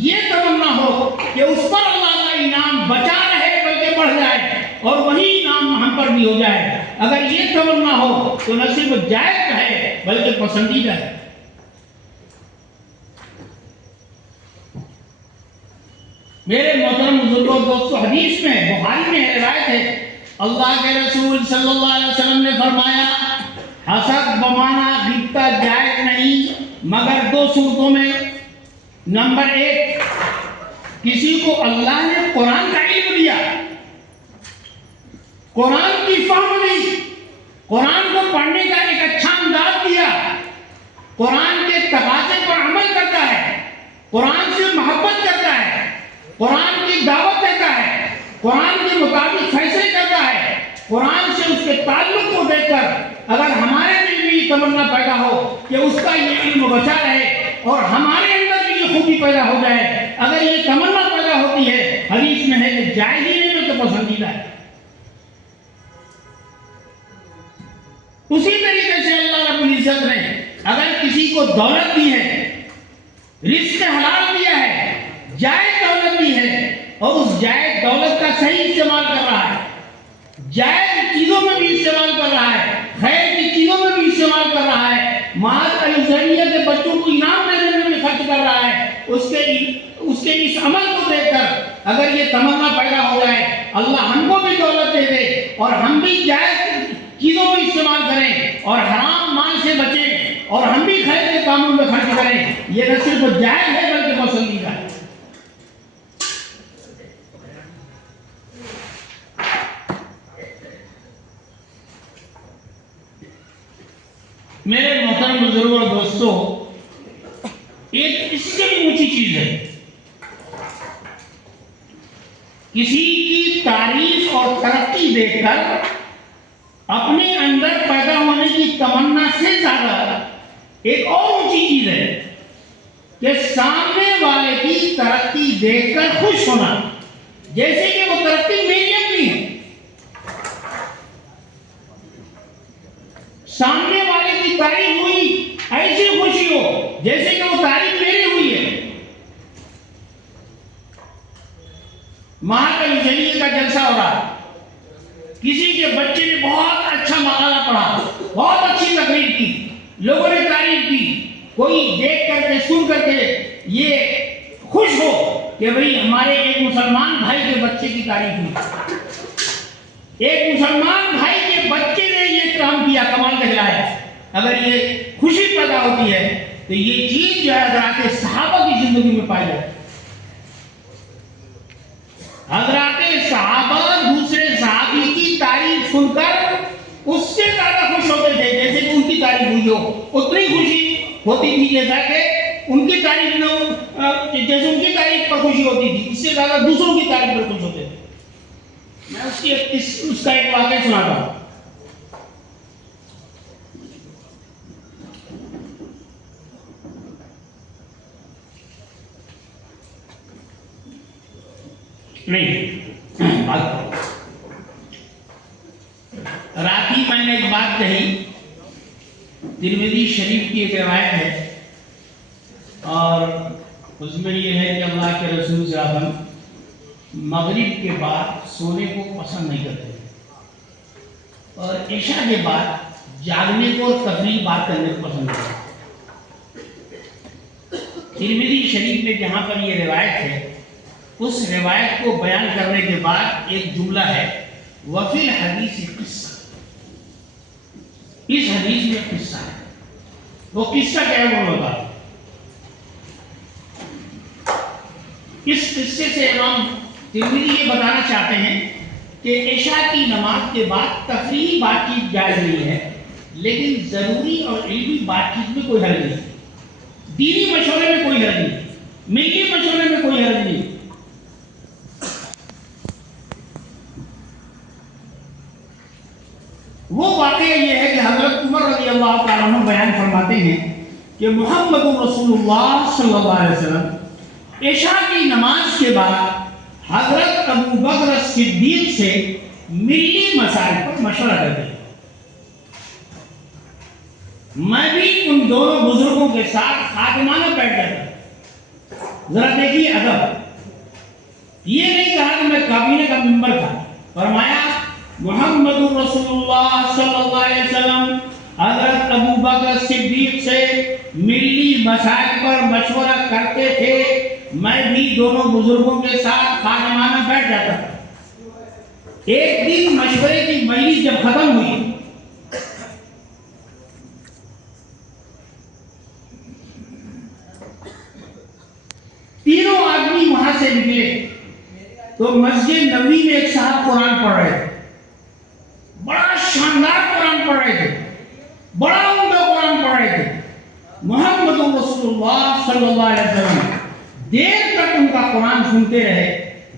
یہ تمنا ہو کہ اس پر اللہ کا انعام بچا رہے بلکہ بڑھ جائے اور وہی انعام ہم پر بھی ہو جائے. اگر یہ تمنا ہو تو نہ صرف جائز ہے بلکہ پسندیدہ ہے. میرے محترم بزرگوں دوستو، حدیث میں بخاری میں روایت ہے، اللہ کے رسول صلی اللہ علیہ وسلم نے فرمایا، حسد بمانا غبطہ جائز نہیں مگر 2 صورتوں میں. نمبر 1، کسی کو اللہ نے قرآن کا علم دیا، قرآن کی فہم دی، قرآن کو پڑھنے کا ایک اچھا انداز دیا، قرآن کے تقاضے پر عمل کرتا ہے، قرآن سے محبت کرتا ہے، قرآن کی دعوت دیتا ہے، قرآن کے مطابق فیصلے کرتا ہے. قرآن سے اس کے تعلق کو دیکھ کر اگر ہمارے دل میں یہ تمنا پیدا ہو کہ اس کا یہ علم بچا رہے اور ہمارے اندر بھی یہ خوبی پیدا ہو جائے، اگر یہ تمنا پیدا ہوتی ہے، حدیث میں ہے کہ جائز ہی نہیں تو پسندیدہ ہے. اسی طریقے سے اللہ رب العزت نے اگر کسی کو دولت دی ہے، رزق حلال دیا ہے، جائز دولت دی ہے اور اس جائز دولت کا صحیح استعمال کر رہا ہے، جائز چیزوں میں بھی استعمال کر رہا ہے، خیر کی چیزوں میں بھی استعمال کر رہا ہے، معاذ الزریہ کے بچوں کو انعام دینے میں بھی خرچ کر رہا ہے، اس کے اس عمل کو دیکھ کر اگر یہ تمنا پیدا ہو جائے اللہ ہم کو بھی دولت دے دے اور ہم بھی جائز چیزوں میں استعمال کریں اور حرام مال سے بچیں اور ہم بھی خیر کے کاموں میں خرچ کریں، یہ نہ صرف جائز ہے بلکہ پسندیدہ ہے. میرے محترم بزرگوں اور دوستوں، ایک اس سے بھی اونچی چیز ہے، کسی کی کی تعریف اور ترقی دیکھ کر اپنے اندر پیدا ہونے کی تمنا سے زیادہ ایک اور اونچی چیز ہے کہ سامنے والے کی ترقی دیکھ کر خوش ہونا، جیسے کہ وہ ترقی میری اپنی ہے۔ سامنے والے کی تعریف ہوئی، ایسی خوشی ہو جیسے کہ وہ تعریف میری ہوئی ہے۔ مہاکل جلیل کا جلسہ ہو رہا، کسی کے بچے نے بہت اچھا مقالہ پڑھا، بہت اچھی تقریر کی، لوگوں نے تعریف کی، کوئی دیکھ کر کے سن کر کے یہ خوش ہو کہ بھئی ہمارے ایک مسلمان بھائی کے بچے کی تعریف ہوئی، ایک مسلمان بھائی کے بچے نے یہ کام کیا، کمال کہلایا۔ اگر یہ خوشی پیدا ہوتی ہے تو یہ چیز جو ہے حضرات صحابہ کی زندگی میں پائی جاتی ہے۔ حضرات صحابہ دوسرے صحابی کی تعریف سن کر اس سے زیادہ خوش ہوتے تھے جیسے کہ ان کی تعریف ہوئی ہو، اتنی خوشی ہوتی تھی جیسا کہ ان کی تعریف جیسے ان کی تعریف پر خوشی ہوتی تھی، اس سے زیادہ دوسروں کی تعریف پر خوش ہوتے تھے۔ میں اس کا ایک واقعہ سناتا ہوں۔ رات ہی میں نے ایک بات کہی، ترمذی شریف کی ایک روایت ہے اور اس میں یہ ہے کہ اللہ کے رسول صلی اللہ علیہ وسلم مغرب کے بعد سونے کو پسند نہیں کرتے اور عشاء کے بعد جاگنے کو اور تفریح بات کرنے کو پسند کرتے۔ ترمذی شریف میں جہاں پر یہ روایت ہے، اس روایت کو بیان کرنے کے بعد ایک جملہ ہے وفی الحدیث قصہ، اس حدیث میں قصہ ہے۔ وہ قصہ کیا ہے وہ بتا، اس قصے سے امام ترمذی یہ بتانا چاہتے ہیں کہ عشاء کی نماز کے بعد تفریحی بات چیت جائز نہیں ہے، لیکن ضروری اور علمی بات چیت میں کوئی حرج نہیں، دینی مشورے میں کوئی حرج نہیں، ملی مشورے میں کوئی حرج نہیں۔ وہ واقعہ یہ ہے کہ حضرت عمر رضی اللہ تعالیٰ عنہ بیان فرماتے ہیں کہ محمد رسول اللہ صلی اللہ علیہ وسلم عشاء کی نماز کے بعد حضرت ابو بکر صدیق سے ملی مسائل پر مشورہ کرتے ہیں۔ میں بھی ان دونوں بزرگوں کے ساتھ خادمانہ بیٹھ جاتا، ذرا دیکھیے ادب، یہ نہیں کہا کہ میں کابینہ کا ممبر تھا، فرمایا محمد رسول اللہ صلی اللہ علیہ وسلم حضرت ابو بکر صدیق سے ملی مسائل پر مشورہ کرتے تھے، میں بھی دونوں بزرگوں کے ساتھ خادمانہ بیٹھ جاتا تھا۔ ایک دن مشورے کی مجلس جب ختم ہوئی تینوں آدمی وہاں سے نکلے تو مسجد نبوی میں ایک صاحب قرآن پڑھ رہے تھے، بڑا شاندار قرآن پڑھ رہے تھے، بڑا عمدہ قرآن پڑھ رہے تھے۔ محمد رسول اللہ صلی اللہ علیہ وسلم دیر تک ان کا قرآن سنتے رہے،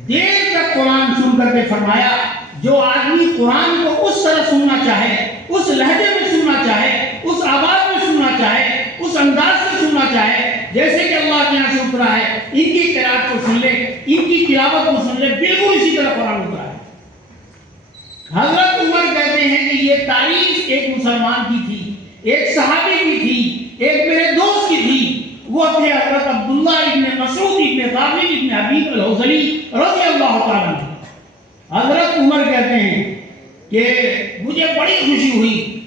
دیر تک قرآن سن کر کے فرمایا جو آدمی قرآن کو اس طرح سننا چاہے، اس لہجے میں سننا چاہے، اس آواز میں سننا چاہے، اس انداز سے سننا چاہے جیسے کہ اللہ کے یہاں سے اترا ہے، ان کی قرات کو سن لے، ان کی تلاوت کو سن لے، بالکل اسی طرح قرآن اترا ہے۔ حضرت عمر کہتے ہیں کہ یہ تعریف ایک مسلمان کی تھی، ایک صحابی کی تھی، ایک میرے دوست کی تھی، وہ تھے حضرت عبداللہ ابن مسعود ابن غافل ابن حبیب الحوصلی رضی اللہ تعالیٰ عنہ۔ حضرت عمر کہتے ہیں کہ مجھے بڑی خوشی ہوئی،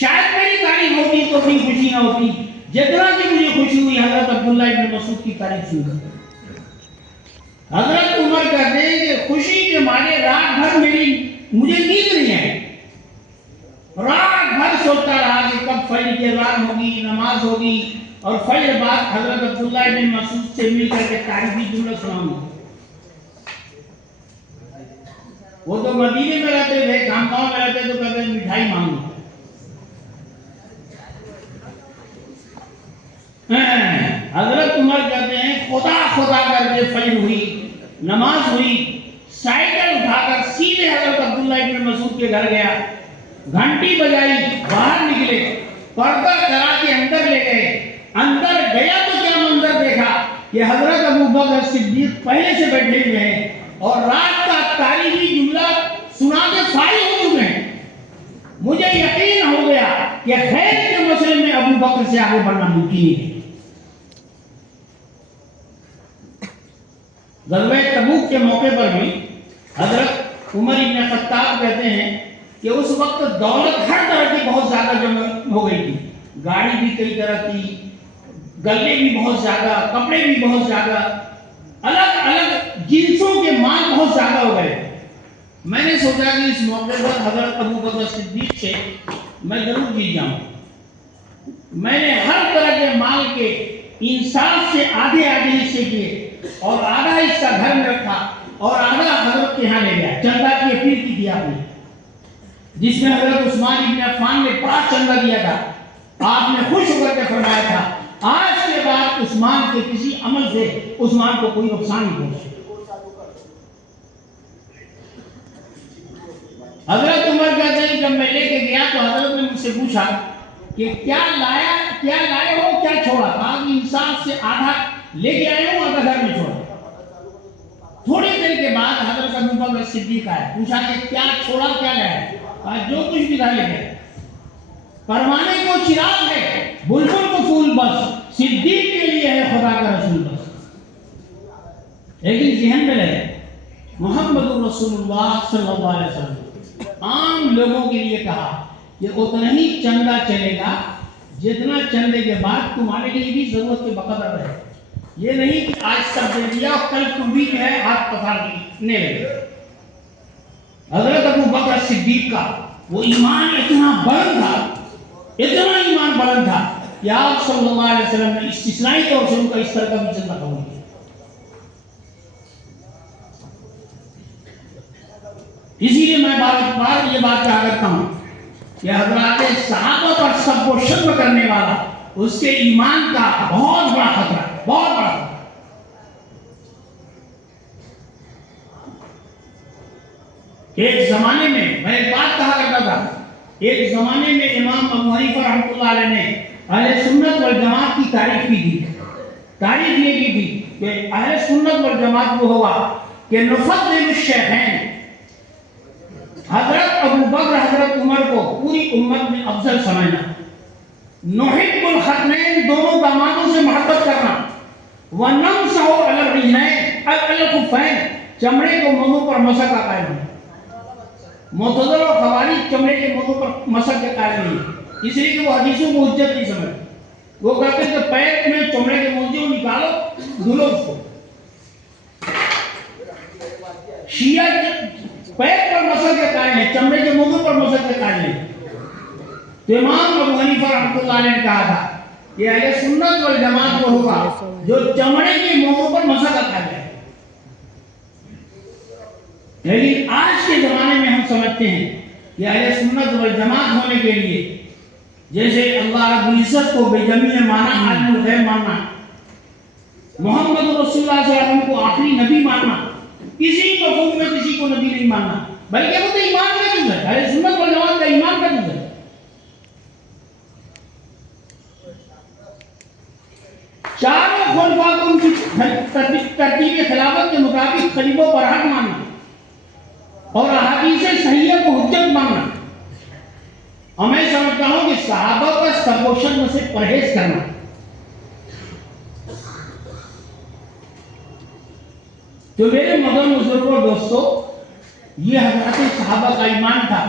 شاید میری تعریف ہوتی تو اتنی خوشی نہ ہوتی جتنا کہ مجھے خوشی ہوئی حضرت عبداللہ ابن مسعود کی تعریف سن کر۔ حضرت عمر کہتے ہیں کہ خوشی کے مارے رات بھر مجھے نیند نہیں آئی، رات بھر سوچتا رہا کہ کب فجر کی اذان ہوگی، نماز ہوگی اور فجر بعد حضرت عبداللہ ابن مسعود سے مل کر کے تعریفی جملہ سناؤں گا۔ وہ تو مدینے میں رہتے تھے، خانقاہوں میں رہتے تو کہتے مٹھائی مانگو۔ حضرت عمر کہتے ہیں خدا خدا کر کے فجر ہوئی، نماز ہوئی، سائیکل اٹھا کر سیدھے حضرت عبداللہ ابن مسعود کے گھر گیا، گھنٹی بجائی، باہر نکلے، پردہ کرا کے اندر لے گئے۔ اندر گیا تو کیا منظر دیکھا کہ حضرت ابوبکر صدیق پہلے سے بیٹھے ہوئے ہیں اور رات کا تاریخی جملہ سنا کے فارغ ہو چکے ہیں۔ مجھے یقین ہو گیا کہ خیر کے مسئلے میں ابوبکر سے آگے بڑھنا ممکن ہی ہے۔ غزوہ تبوک کے موقع پر بھی حضرت عمر ابن خطاب کہتے ہیں کہ اس وقت دولت ہر طرح کی بہت زیادہ جمع ہو گئی تھی، گاڑی بھی کئی طرح کی، گلے بھی بہت زیادہ، کپڑے بھی بہت زیادہ، الگ الگ جنسوں کے مال بہت زیادہ ہو گئے۔ میں نے سوچا کہ اس موقع پر حضرت ابوبکر صدیق سے میں ضرور جیت جاؤں۔ میں نے ہر طرح کے مال کے انصاف سے آدھے آدھے حصے کیے اور آدھا حصہ گھر میں رکھا اور آدھا حضرت کے یہاں لے گیا۔ چندہ کی اپیل کی تھی آپ نے، جس میں حضرت عثمان ابن عفان نے بڑا چندہ دیا تھا۔ آپ نے خوش ہو کر کے فرمایا تھا آج کے بعد عثمان کے کسی عمل سے عثمان کو کوئی نقصان نہیں پہنچے۔ حضرت عمر کہتے ہیں جب میں لے کے گیا تو حضرت نے مجھ سے پوچھا کہ کیا لائے ہو، کیا چھوڑا؟ کہا کہ انصاف سے آدھا لے کے آئے ہوں، آدھا گھر میں چھوڑا۔ تھوڑی دیر کے بعد حضرت ابوبکر صدیق آئے، پوچھا کہ کیا چھوڑا، کیا لایا؟ کہا جو کچھ بھی تھا لے گئے۔ پروانے کو چراغ ہے، بلبل کو پھول بس، صدیق کے لیے ہے خدا کا رسول بس۔ لیکن ذہن میں رہے محمد رسول اللہ صلی اللہ علیہ وسلم عام لوگوں کے لیے کہا کہ اتنا ہی چندہ چلے گا جتنا چندے کے بعد تمہارے لیے بھی ضرورت کے بقدر رہے۔ یہ نہیں کہ آج سب دے دیا اور کل تم بھی جو ہے ہاتھ پسارنے لگے۔ حضرت ابوبکر صدیق کا وہ ایمان اتنا بلند تھا، اتنا ایمان بلند تھا کہ آپ صلی اللہ علیہ وسلم نے استثنائی طور سے ان کا اس طرح کا بھی چندہ قبول کیا۔ اسی لیے میں بار بار یہ بات کہا کرتا ہوں کہ حضرات صحابہ پر سب کو شرم کرنے والا اس کے ایمان کا بہت بڑا خطرہ ہے، بہت بڑا خطرہ۔ ایک زمانے میں ایک بات کہا کرتا تھا، ایک زمانے میں امام ابو حنیفہ رحمۃ اللہ علیہ نے اہل سنت والجماعت کی تعریف کی تھی۔ تعریف یہ کی تھی کہ اہل سنت والجماعت وہ ہوگا کہ نفضل الشیخین، حضرت ابوبکر حضرت عمر کو پوری امت میں افضل سمجھنا، نحب الختنین دونوں دامادوں سے محبت کرنا، ونمسح علی الرجلین علی الخفین چمڑے کو منہوں پر مسح کا قائل ہونا۔ معتزلہ اور خوارج چمڑے کے منہوں پر مسح کے قائل نہیں، اس لیے کہ وہ حدیثوں کو حجت نہیں سمجھتے۔ وہ کہتے ہیں کہ پیر میں چمڑے کے منجے نکالو، دھلو اس کو۔ شیعہ پیر پر مسح کے قائل ہے، چمڑے کے منہوں پر مسح کے قائل ہے۔ تو امام ابو حنیفہ رحمۃ اللہ علیہ نے کہا تھا کہ اہل سنت والجماعت وہ ہوگا جو چمڑے کے منہوں پر مسح کا قائل ہے۔ لیکن آج کے زمانے میں ہم سمجھتے ہیں کہ اہل سنت والجماعت ہونے کے لیے جیسے اللہ رب العزت کو بے جمیع مانا، عالم الغیب ماننا، محمد رسول اللہ صلی اللہ علیہ وسلم کو آخری نبی ماننا، کسی مفہوم میں کسی کو نبی نہیں ماننا، بلکہ وہ تو ایمان کا جز ہے، اہل سنت والجماعت کا ایمان کا جز ہے۔ چاروں خلفاء کو ان کی ترتیب خلافت کے مطابق خلیفوں پر حق ماننا اور احادیث صحیحہ کو حجت ماننا، اور میں سمجھتا ہوں کہ صحابہ کا سب و شرم سے پرہیز کرنا۔ تو میرے مدن بزرگوں اور دوستوں، یہ حضرات صحابہ کا ایمان تھا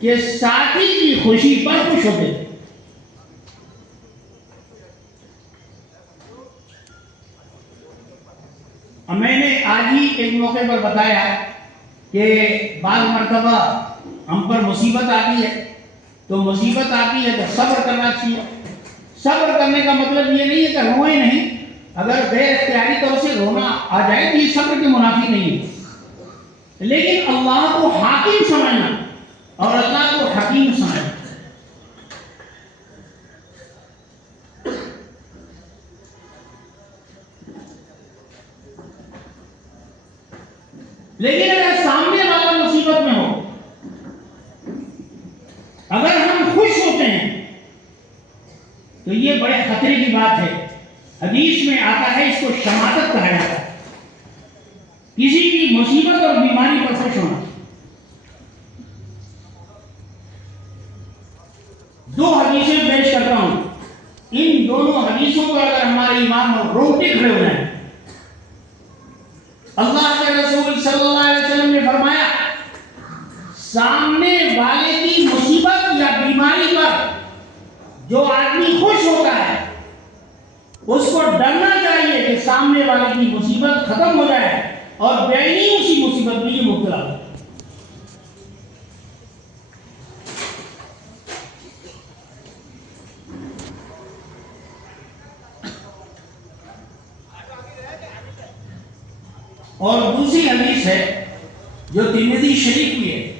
کہ ساتھی کی خوشی پر خوش ہوتے تھے۔ میں نے آج ہی ایک موقع پر بتایا کہ بعض مرتبہ ہم پر مصیبت آتی ہے، تو مصیبت آتی ہے تو صبر کرنا چاہیے۔ صبر کرنے کا مطلب یہ نہیں ہے کہ روئیں نہیں، اگر غیر اختیاری طور سے رونا آ جائے تو یہ صبر کے منافی نہیں ہے، لیکن اللہ کو حاکم سمجھنا اور اللہ کو حکیم سمجھنا۔ لیکن اس کو شماتت کہا جاتا ہے، کسی کی مصیبت اور بیماری پر خوش ہونا۔ دو حدیثیں پیش کرتا ہوں، ان دونوں حدیثوں پر اگر ہمارے امام روٹے کھڑے ہو جائیں۔ اللہ کے رسول صلی اللہ علیہ وسلم نے فرمایا، سامنے والے کی مصیبت یا بیماری پر جو آدمی خوش ہوتا ہے اس کو ڈرنا چاہیے کہ سامنے والے کی مصیبت ختم ہو جائے اور بینی اسی مصیبت میں یہ مبتلا ہو۔ اور دوسری حدیث ہے جو ترمذی شریف کی ہے،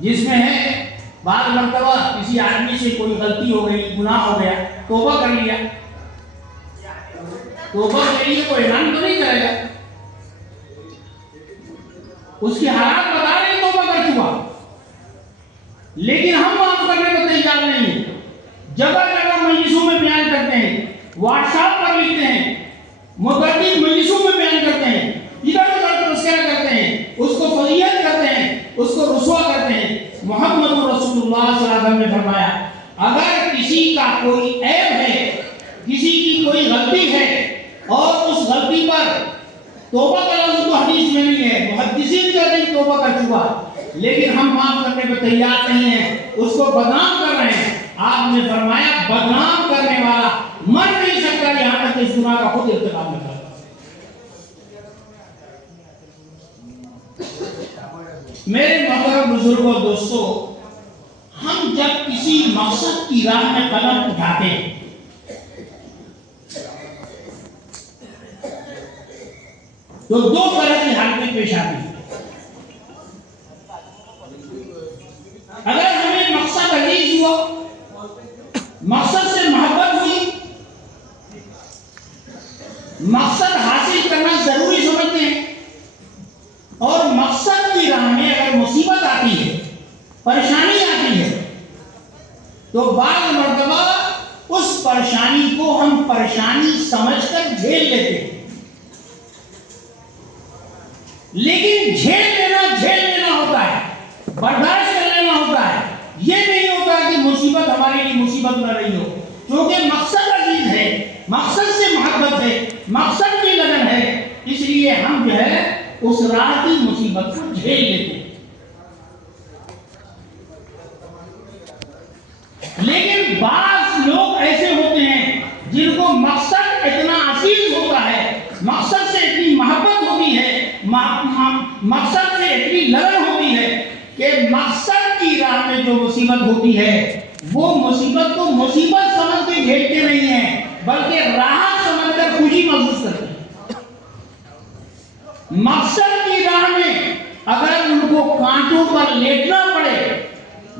جس میں ہے بعض مرتبہ کسی آدمی سے کوئی غلطی ہو گئی، گناہ ہو گیا، توبہ کر لیا، توبہ کے لیے کوئی اعلان تو نہیں کرے گا، اس کی حالات بتا رہے توبہ کر چکا، لیکن ہم معاف کرنے کو تیار نہیں ہیں۔ جگہ جگہ مجلسوں میں بیان کرتے ہیں، واٹس ایپ پر لکھتے ہیں، متعدد مجلسوں میں بیان کرتے ہیں، ادھر ادھر تذکرہ کرتے ہیں، اس کو فضیلت کرتے ہیں، اس کو رسوا کرتے ہیں۔ محمد رسول اللہ صلی اللہ علیہ وسلم نے فرمایا، اگر کسی کا کوئی عیب ہے، کسی کی کوئی غلطی ہے اور اس غلطی پر توبہ کا لفظ تو حدیث میں نہیں ہے، محدثین کہتے ہیں توبہ کر چکا، لیکن ہم معاف کرنے کو تیار نہیں ہیں، اس کو بدنام کر رہے ہیں۔ آپ نے فرمایا بدنام کرنے والا مر نہیں سکتا یہاں تک کہ اس گناہ کا خود ارتکاب نہ کرے۔ میرے محترم بزرگوں دوستو، ہم جب کسی مقصد کی راہ میں قدم اٹھاتے ہیں تو دو طرح کی حالتیں پیش آتی ہیں۔ اگر ہمیں مقصد عزیز ہوا، مقصد سے محبت ہوئی، مقصد حاصل کرنا ضروری سمجھتے ہیں، اور مقصد کی راہ میں اگر مصیبت آتی ہے، پریشانی آتی ہے، تو بعض مرتبہ اس پریشانی کو ہم پریشانی سمجھ کر جھیل لیتے ہیں، لیکن جھیل لینا ہوتا ہے، برداشت کر لینا ہوتا ہے، یہ نہیں ہوتا کہ مصیبت ہمارے لیے مصیبت نہ رہی ہو، کیونکہ مقصد عزیز ہے، مقصد سے محبت ہے، مقصد کی لگن ہے، اس لیے ہم جو ہے اس راہ کی مصیبت کو جھیل لیتے ہیں۔ لیکن بعض لوگ ایسے ہوتے ہیں جن کو مقصد اتنا عزیز ہوتا ہے، مقصد سے اتنی محبت ہوتی ہے، مقصد سے اتنی لگن ہوتی ہے کہ مقصد کی راہ میں جو مصیبت ہوتی ہے وہ مصیبت کو مصیبت سمجھ کے جھیلتے نہیں ہیں، بلکہ راحت سمجھ کر خوشی محسوس کرتے ہیں۔ مقصد کی راہ میں اگر ان کو کانٹوں پر لیٹنا پڑے،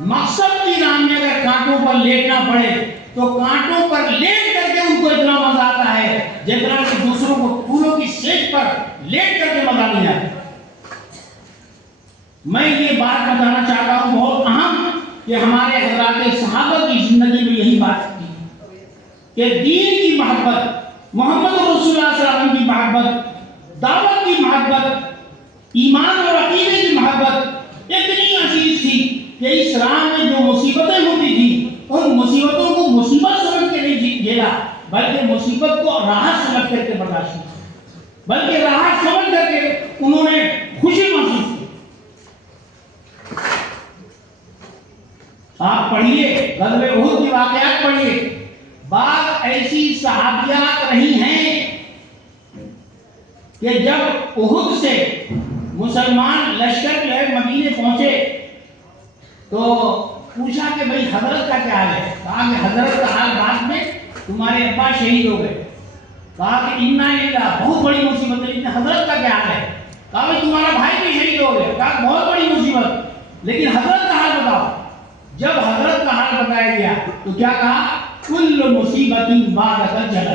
مقصد کی راہ میں اگر کانٹوں پر لیٹنا پڑے تو کانٹوں پر لیٹ کر کے ان کو اتنا مزہ آتا ہے جتنا کہ دوسروں کو پھولوں کی سیج پر لیٹ کر کے مزہ نہیں آتا۔ میں یہ بات بتانا چاہتا ہوں بہت اہم، کہ ہمارے حضرات صحابہ کی زندگی میں یہی بات تھی کہ دین کی محبت، محمد رسول اللہ صلی اللہ علیہ وسلم کی محبت، دعوت کی محبت، ایمان اور عقیدے کی محبت اتنی عزیز تھی کہ اس راہ میں جو مصیبتیں ہوتی تھیں ان مصیبتوں کو مصیبت سمجھ کے نہیں جھیلا، بلکہ مصیبت کو راحت سمجھ کر کے برداشت کیا، بلکہ راحت سمجھ کر کے انہوں نے خوشی محسوس کی۔ آپ پڑھیے غزوہ احد کے واقعات پڑھیے، بعض ایسی صحابیات رہی ہیں کہ جب احد سے مسلمان لشکر جو ہے مدینے پہنچے تو پوچھا کہ بھئی حضرت کا کیا حال ہے؟ کہا کہ حضرت کا حال بعد میں تمہارے ابا شہید ہو گئے۔ کہا کہ انا للہ، بہت بڑی مصیبت ہے، لیکن حضرت کا کیا حال ہے؟ کہا بھئی تمہارا بھائی بھی شہید ہو گیا۔ کہا بہت بڑی مصیبت، لیکن حضرت کا حال بتاؤ۔ جب حضرت کا حال بتایا گیا تو کیا کہا؟ کل مصیبت بعد اجل۔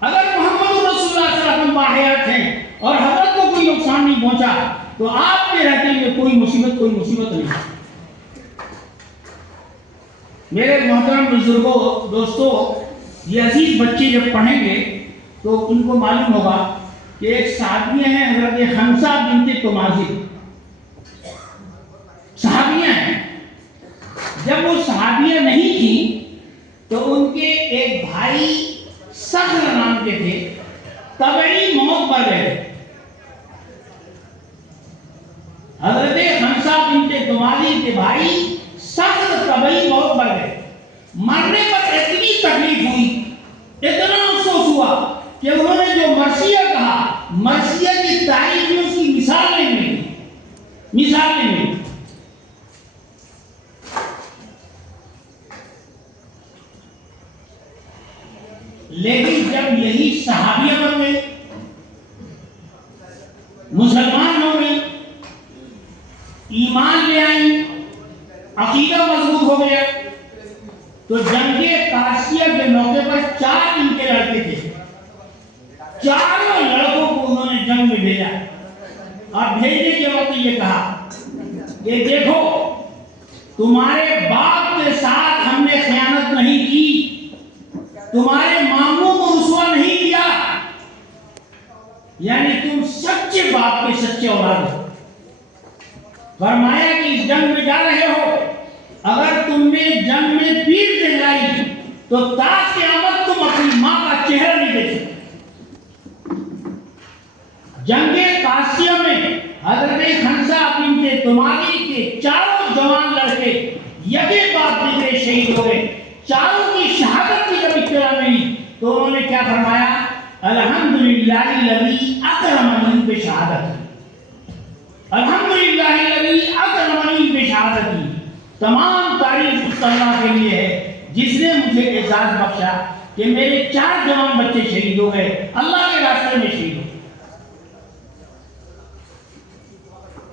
اگر محمد رسول اللہ صلی اللہ علیہ وسلم باحیات ہیں اور حضرت کو کوئی نقصان نہیں پہنچا تو آپ کے رہتے ہوئے کوئی مصیبت نہیں۔ میرے محترم بزرگوں دوستو، یہ عزیز بچے جب پڑھیں گے تو ان کو معلوم ہوگا کہ ایک صحابیہ ہیں حضرت حمزہ بنت تمازل، صحابیہ ہیں. جب وہ صحابیہ نہیں تھی تو ان کے ایک بھائی صخر نام کے تھے، طبعی موت پر گئے. حضرت حمزہ بنت تمازل کے بھائی صخر طبعی موت پر گئے. مرنے پر اتنی تکلیف ہوئی، اتنا افسوس ہوا کہ انہوں نے جو مرثیہ کہا، مرثیہ کی تعریف میں اس کی مثال نہیں ملی، مثال نہیں ملی. لیکن جب یہی صحابیہ بن گئے، مسلمان ہو گئے، ایمان لے آئیں، عقیدہ مضبوط ہو گیا، تو جنگ قادسیہ کے موقع پر 4 ان کے لڑکے تھے، چاروں لڑکوں کو انہوں نے جنگ میں بھیجا. اور بھیجنے کے وقت یہ کہا کہ دیکھو تمہارے باپ کے ساتھ ہم نے خیانت نہیں کی، تمہارے ماموں کو رسوا نہیں کیا، یعنی تم سچے باپ کے سچے اولاد ہو. فرمایا کہ اس جنگ میں جا رہے ہو، اگر تم نے جنگ میں پیٹھ دکھلائی تو تا قیامت تم اپنی ماں کا چہرہ نہیں دیکھ سکتے. جنگ قادسیہ میں حضرت حمزہ بنت تمازل کے چاروں جوان لڑکے یکے بعد دیگرے شہید ہو گئے. چاروں کی شہادت کی جب اطلاع ملی تو انہوں نے کیا فرمایا؟ الحمدللہ الذی اکرمنی بشہادتی، الحمدللہ الذی اکرمنی بشہادتی. تمام تعریف اس اللہ کے لیے ہے جس نے مجھے اعزاز بخشا کہ میرے 4 جوان بچے شہید ہو گئے، اللہ کے راستے میں شہید ہو گئے.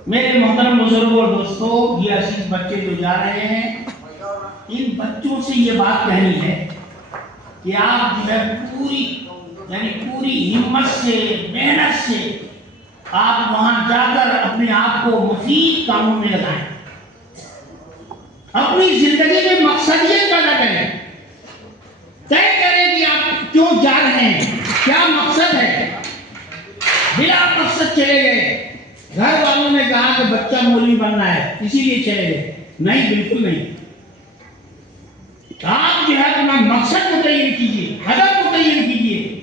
میرے محترم بزرگوں اور دوستوں، یہ عزیز بچے جو جا رہے ہیں، ان بچوں سے یہ بات کہنی ہے کہ آپ جو ہے پوری ہمت سے، محنت سے آپ وہاں جا کر اپنے آپ کو مفید کاموں میں لگائیں، اپنی زندگی میں مقصدیت پیدا کریں، طے کریں کہ آپ کیوں جا رہے ہیں، کیا مقصد ہے. بلا مقصد چلے گئے، گھر والوں نے کہا کہ بچہ مولوی بننا ہے اسی لیے چلے گئے، نہیں، بالکل نہیں. آپ جو ہے اپنا مقصد متعین کیجیے، ہدف متعین کیجیے.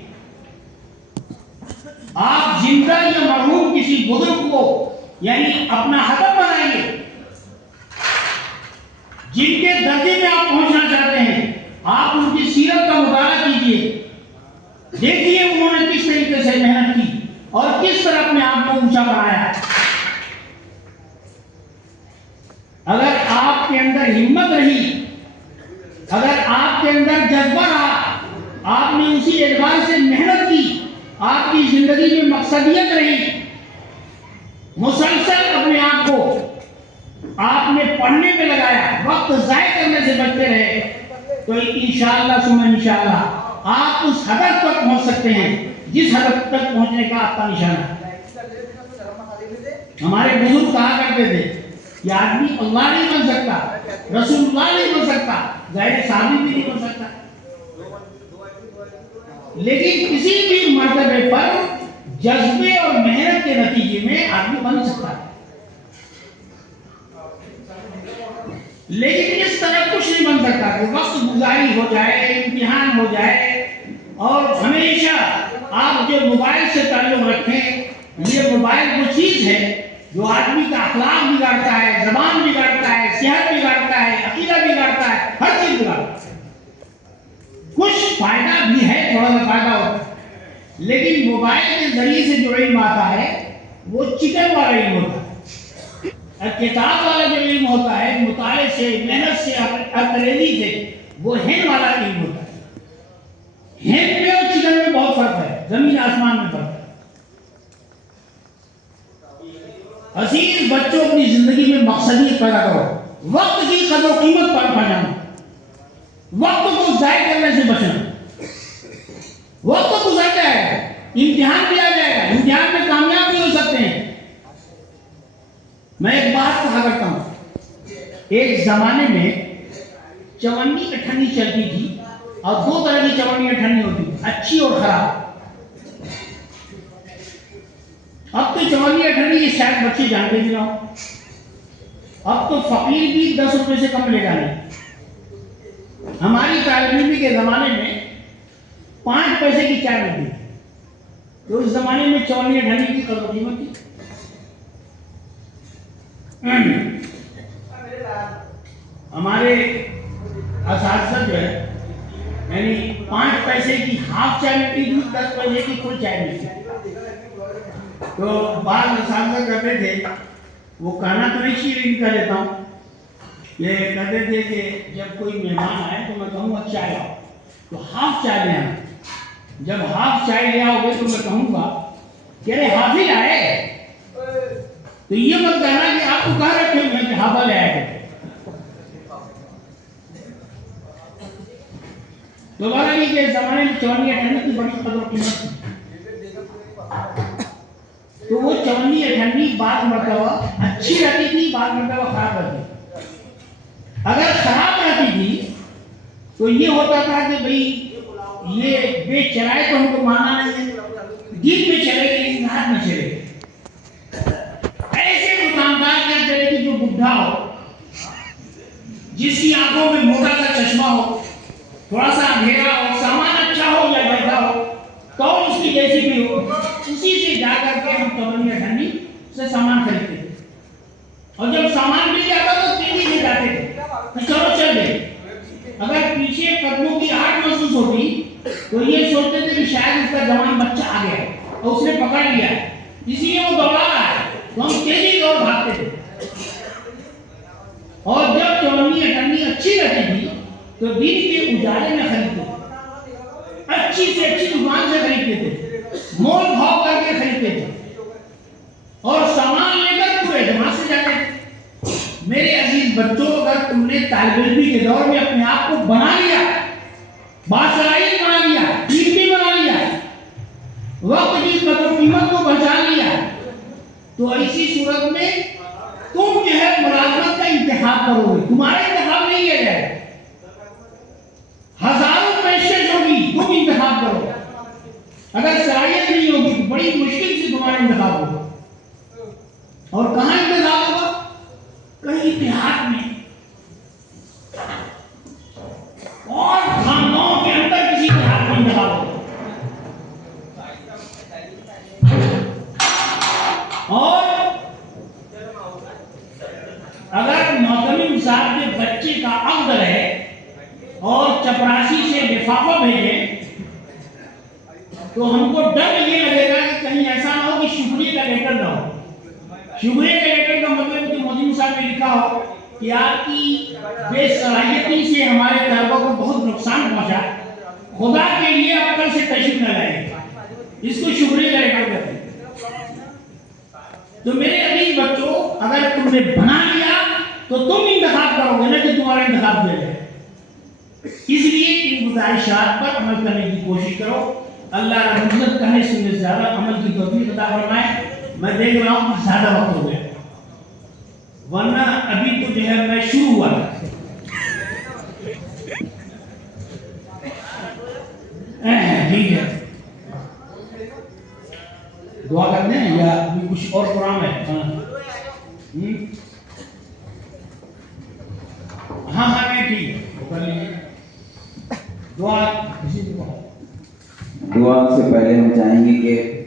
آپ زندہ یا مرحوم کسی بزرگ کو یعنی اپنا ہدف بنائیے، جن کے درجے میں آپ پہنچنا چاہتے ہیں. آپ ان کی سیرت کا مطالعہ کیجیے، دیکھیے انہوں نے کس طریقے سے محنت کی اور کس طرح اپنے آپ کو اونچا بنایا. اگر آپ کے اندر ہمت رہی، اگر آپ کے اندر جذبہ رہا، آپ نے اسی اعتبار سے محنت کی، آپ کی زندگی میں مقصدیت رہی، مسلسل اپنے آپ کو آپ نے پڑھنے میں لگایا، وقت ضائع کرنے سے بچتے رہے، تو انشاءاللہ ثم انشاءاللہ آپ اس ہدف تک پہنچ سکتے ہیں جس ہدف تک پہنچنے کا آپ کا نشانہ ہے. ہمارے بزرگ کہا کرتے تھے کہ آدمی اللہ نہیں بن سکتا، رسول اللہ نہیں بن سکتا، غیر صحابی بھی نہیں بن سکتا، لیکن کسی بھی مرتبے پر جذبے اور محنت کے نتیجے میں آدمی بن سکتا ہے. لیکن اس طرح کچھ نہیں بن سکتا کہ وقت گزاری ہو جائے، امتحان ہو جائے اور ہمیشہ آپ جو موبائل سے تعلق رکھیں. یہ موبائل وہ چیز ہے جو آدمی کا اخلاق بگاڑتا ہے، زبان بگاڑتا ہے، صحت بگاڑتا ہے، عقیدہ بگاڑتا ہے، ہر چیز بگاڑتا ہے. کچھ فائدہ بھی ہے، تھوڑا سا فائدہ ہوتا ہے، لیکن موبائل کے ذریعے سے جو علم آتا ہے وہ چکن والا علم ہوتا ہے. کتاب والا جو علم ہوتا ہے، مطالعے سے، محنت سے، انگریزی سے، وہ ہند والا علم ہوتا ہے. ہند میں اور چکن میں بہت فرق ہے، زمین آسمان میں فرق ہے. عزیز بچوں، اپنی زندگی میں مقصدیت پیدا کرو، وقت کی قدر و قیمت پر پانا، وقت کو ضائع کرنے سے بچنا. وقت گزر جائے گا، امتحان بھی آ جائے گا، امتحان میں کامیاب بھی ہو سکتے ہیں. میں ایک بات کہا کرتا ہوں، ایک زمانے میں چونی اٹھنی چلتی تھی، اور 2 طرح کی چونی اٹھنی ہوتی تھی، اچھی اور خراب. اب تو چولی اٹھنی یہ شاید بچے جانتے بھی نہ ہو. اب تو فقیر بھی 10 روپے سے کم لے گا نہیں. ہماری طالب علمی کے زمانے میں 5 پیسے کی چائے ملتی تھی. تو اس زمانے میں چولی اٹھنی کی قدر قیمت تھی. ہمارے اساتذہ جو ہے یعنی 5 پیسے کی ہاف چائے ملتی تھی, 10 پیسے کی فل چائے ملتی تھی. تو بعض اساتذہ کہتے تھے, وہ کہنا تو نہیں شیرین کر دیتا ہوں, یہ کہتے تھے کہ جب کوئی مہمان آئے تو میں کہوں گا چائے لاؤ, تو ہاف چائے لے آنا. جب ہاف چائے لے آؤ گے تو میں کہوں گا کہ ارے ہاف ہی لائے, تو یہ مت کہنا کہ آپ کو کہاں رکھے ہوئے ہیں کہ ہافا لے آئے. دوبارہ نہیں کہ زمانے میں چولی اٹھنی کی بڑی قدر و قیمت تھی. تو وہ چولی اٹھنی بعض مرتبہ اچھی رہتی تھی, بعض مرتبہ خراب رہتی تھی. اگر خراب رہتی تھی تو یہ ہوتا تھا کہ بھئی یہ بے چرائے تو ہم کو مانا نہیں ہے, دن میں چلے گی لیکن رات میں چلے گی. ایسے دکاندار کیا چلے گی جو بڈھا ہو, جس کی آنکھوں میں موٹا سا چشمہ ہو, تھوڑا سا اندھیرا ہو, سامان اچھا ہو یا بیٹھا ہو, تو اس کی جیسی بھی ہو, اسی سے جا کر کے ہم چولی اٹھنی سے سامان خریدتے تھے. اور جب سامان مل جاتا تو تیزی سے جاتے تھے, چلو چل گئے. اگر پیچھے قدموں کی آہٹ محسوس ہوتی تو یہ سوچتے تھے کہ شاید اس کا جوان بچہ آ گیا اور اس نے پکڑ لیا, اس لیے وہ دوڑا رہا ہے, تو ہم تیزی دور بھاگتے تھے. اور جب چولی اٹھنی اچھی رہتی تھی تو دن کے اجالے میں خریدتے تھے, اچھی سے اچھی دکان سے خریدتے تھے, مول بھاؤ کر کے خریدتے تھے, اور سامان لے کر پورے اعتماد سے جاتے تھے. میرے عزیز بچوں, اگر تم نے طالب علمی کے دور میں اپنے آپ کو بنا لیا, باصلاحیت بنا لیا, دین بھی بنا لیا, وقت کی قدر و قیمت کو پہچان لیا, تو ایسی صورت میں تم جو ہے ملازمت کا انتخاب کرو گے. تمہارا انتخاب نہیں کیا جائے گا, ہزاروں پیشکش ہوگی, تم انتخاب کرو. اگر صلاحیت نہیں ہوگی تو بڑی مشکل سے تمہارا انتخاب ہوگا. اور کہاں انتخاب ہوگا؟ کہیں دیہات میں اور خاندانوں کے اندر کسی دیہات میں انتخاب ہوگا. اور اگر محتمم صاحب کے بچے کا عقد ہے اور چپراسی سے لفافہ بھیجیں تو ہم کو ڈر یہ لگے گا کہ کہیں ایسا نہ ہو کہ شکریہ کا لیٹر نہ ہو. شکریہ کے لیٹر کا مطلب کہ محتمم صاحب نے لکھا ہو کہ آپ کی بے صلاحیتی سے ہمارے طلبہ کو بہت نقصان پہنچا, خدا کے لیے آپ کل سے تشریف نہ لائیں. اس کو شکریہ کا لیٹر کہتے ہیں. تو میرے عزیز بچوں, اگر تم نے بنا لیا تو تم انتخاب کرو گے, نہ کہ تمہارا انتخاب دے گا. اس لیے ان گزارشات پر عمل کرنے کی کوشش کرو. اللہ رب العزت کہنے سننے سے زیادہ عمل کی توفیق عطا فرمائے. میں دیکھ رہا ہوں کہ زیادہ وقت ہو گیا, ورنہ ابھی تو جو ہے میں شروع ہوا تھا. ٹھیک ہے, دعا کر دیں یا ابھی کچھ اور پروگرام ہے؟ ہاں ہاں نہیں, ٹھیک ہے, وہ کر لیجیے. دعا سے پہلے ہم چاہیں گے کہ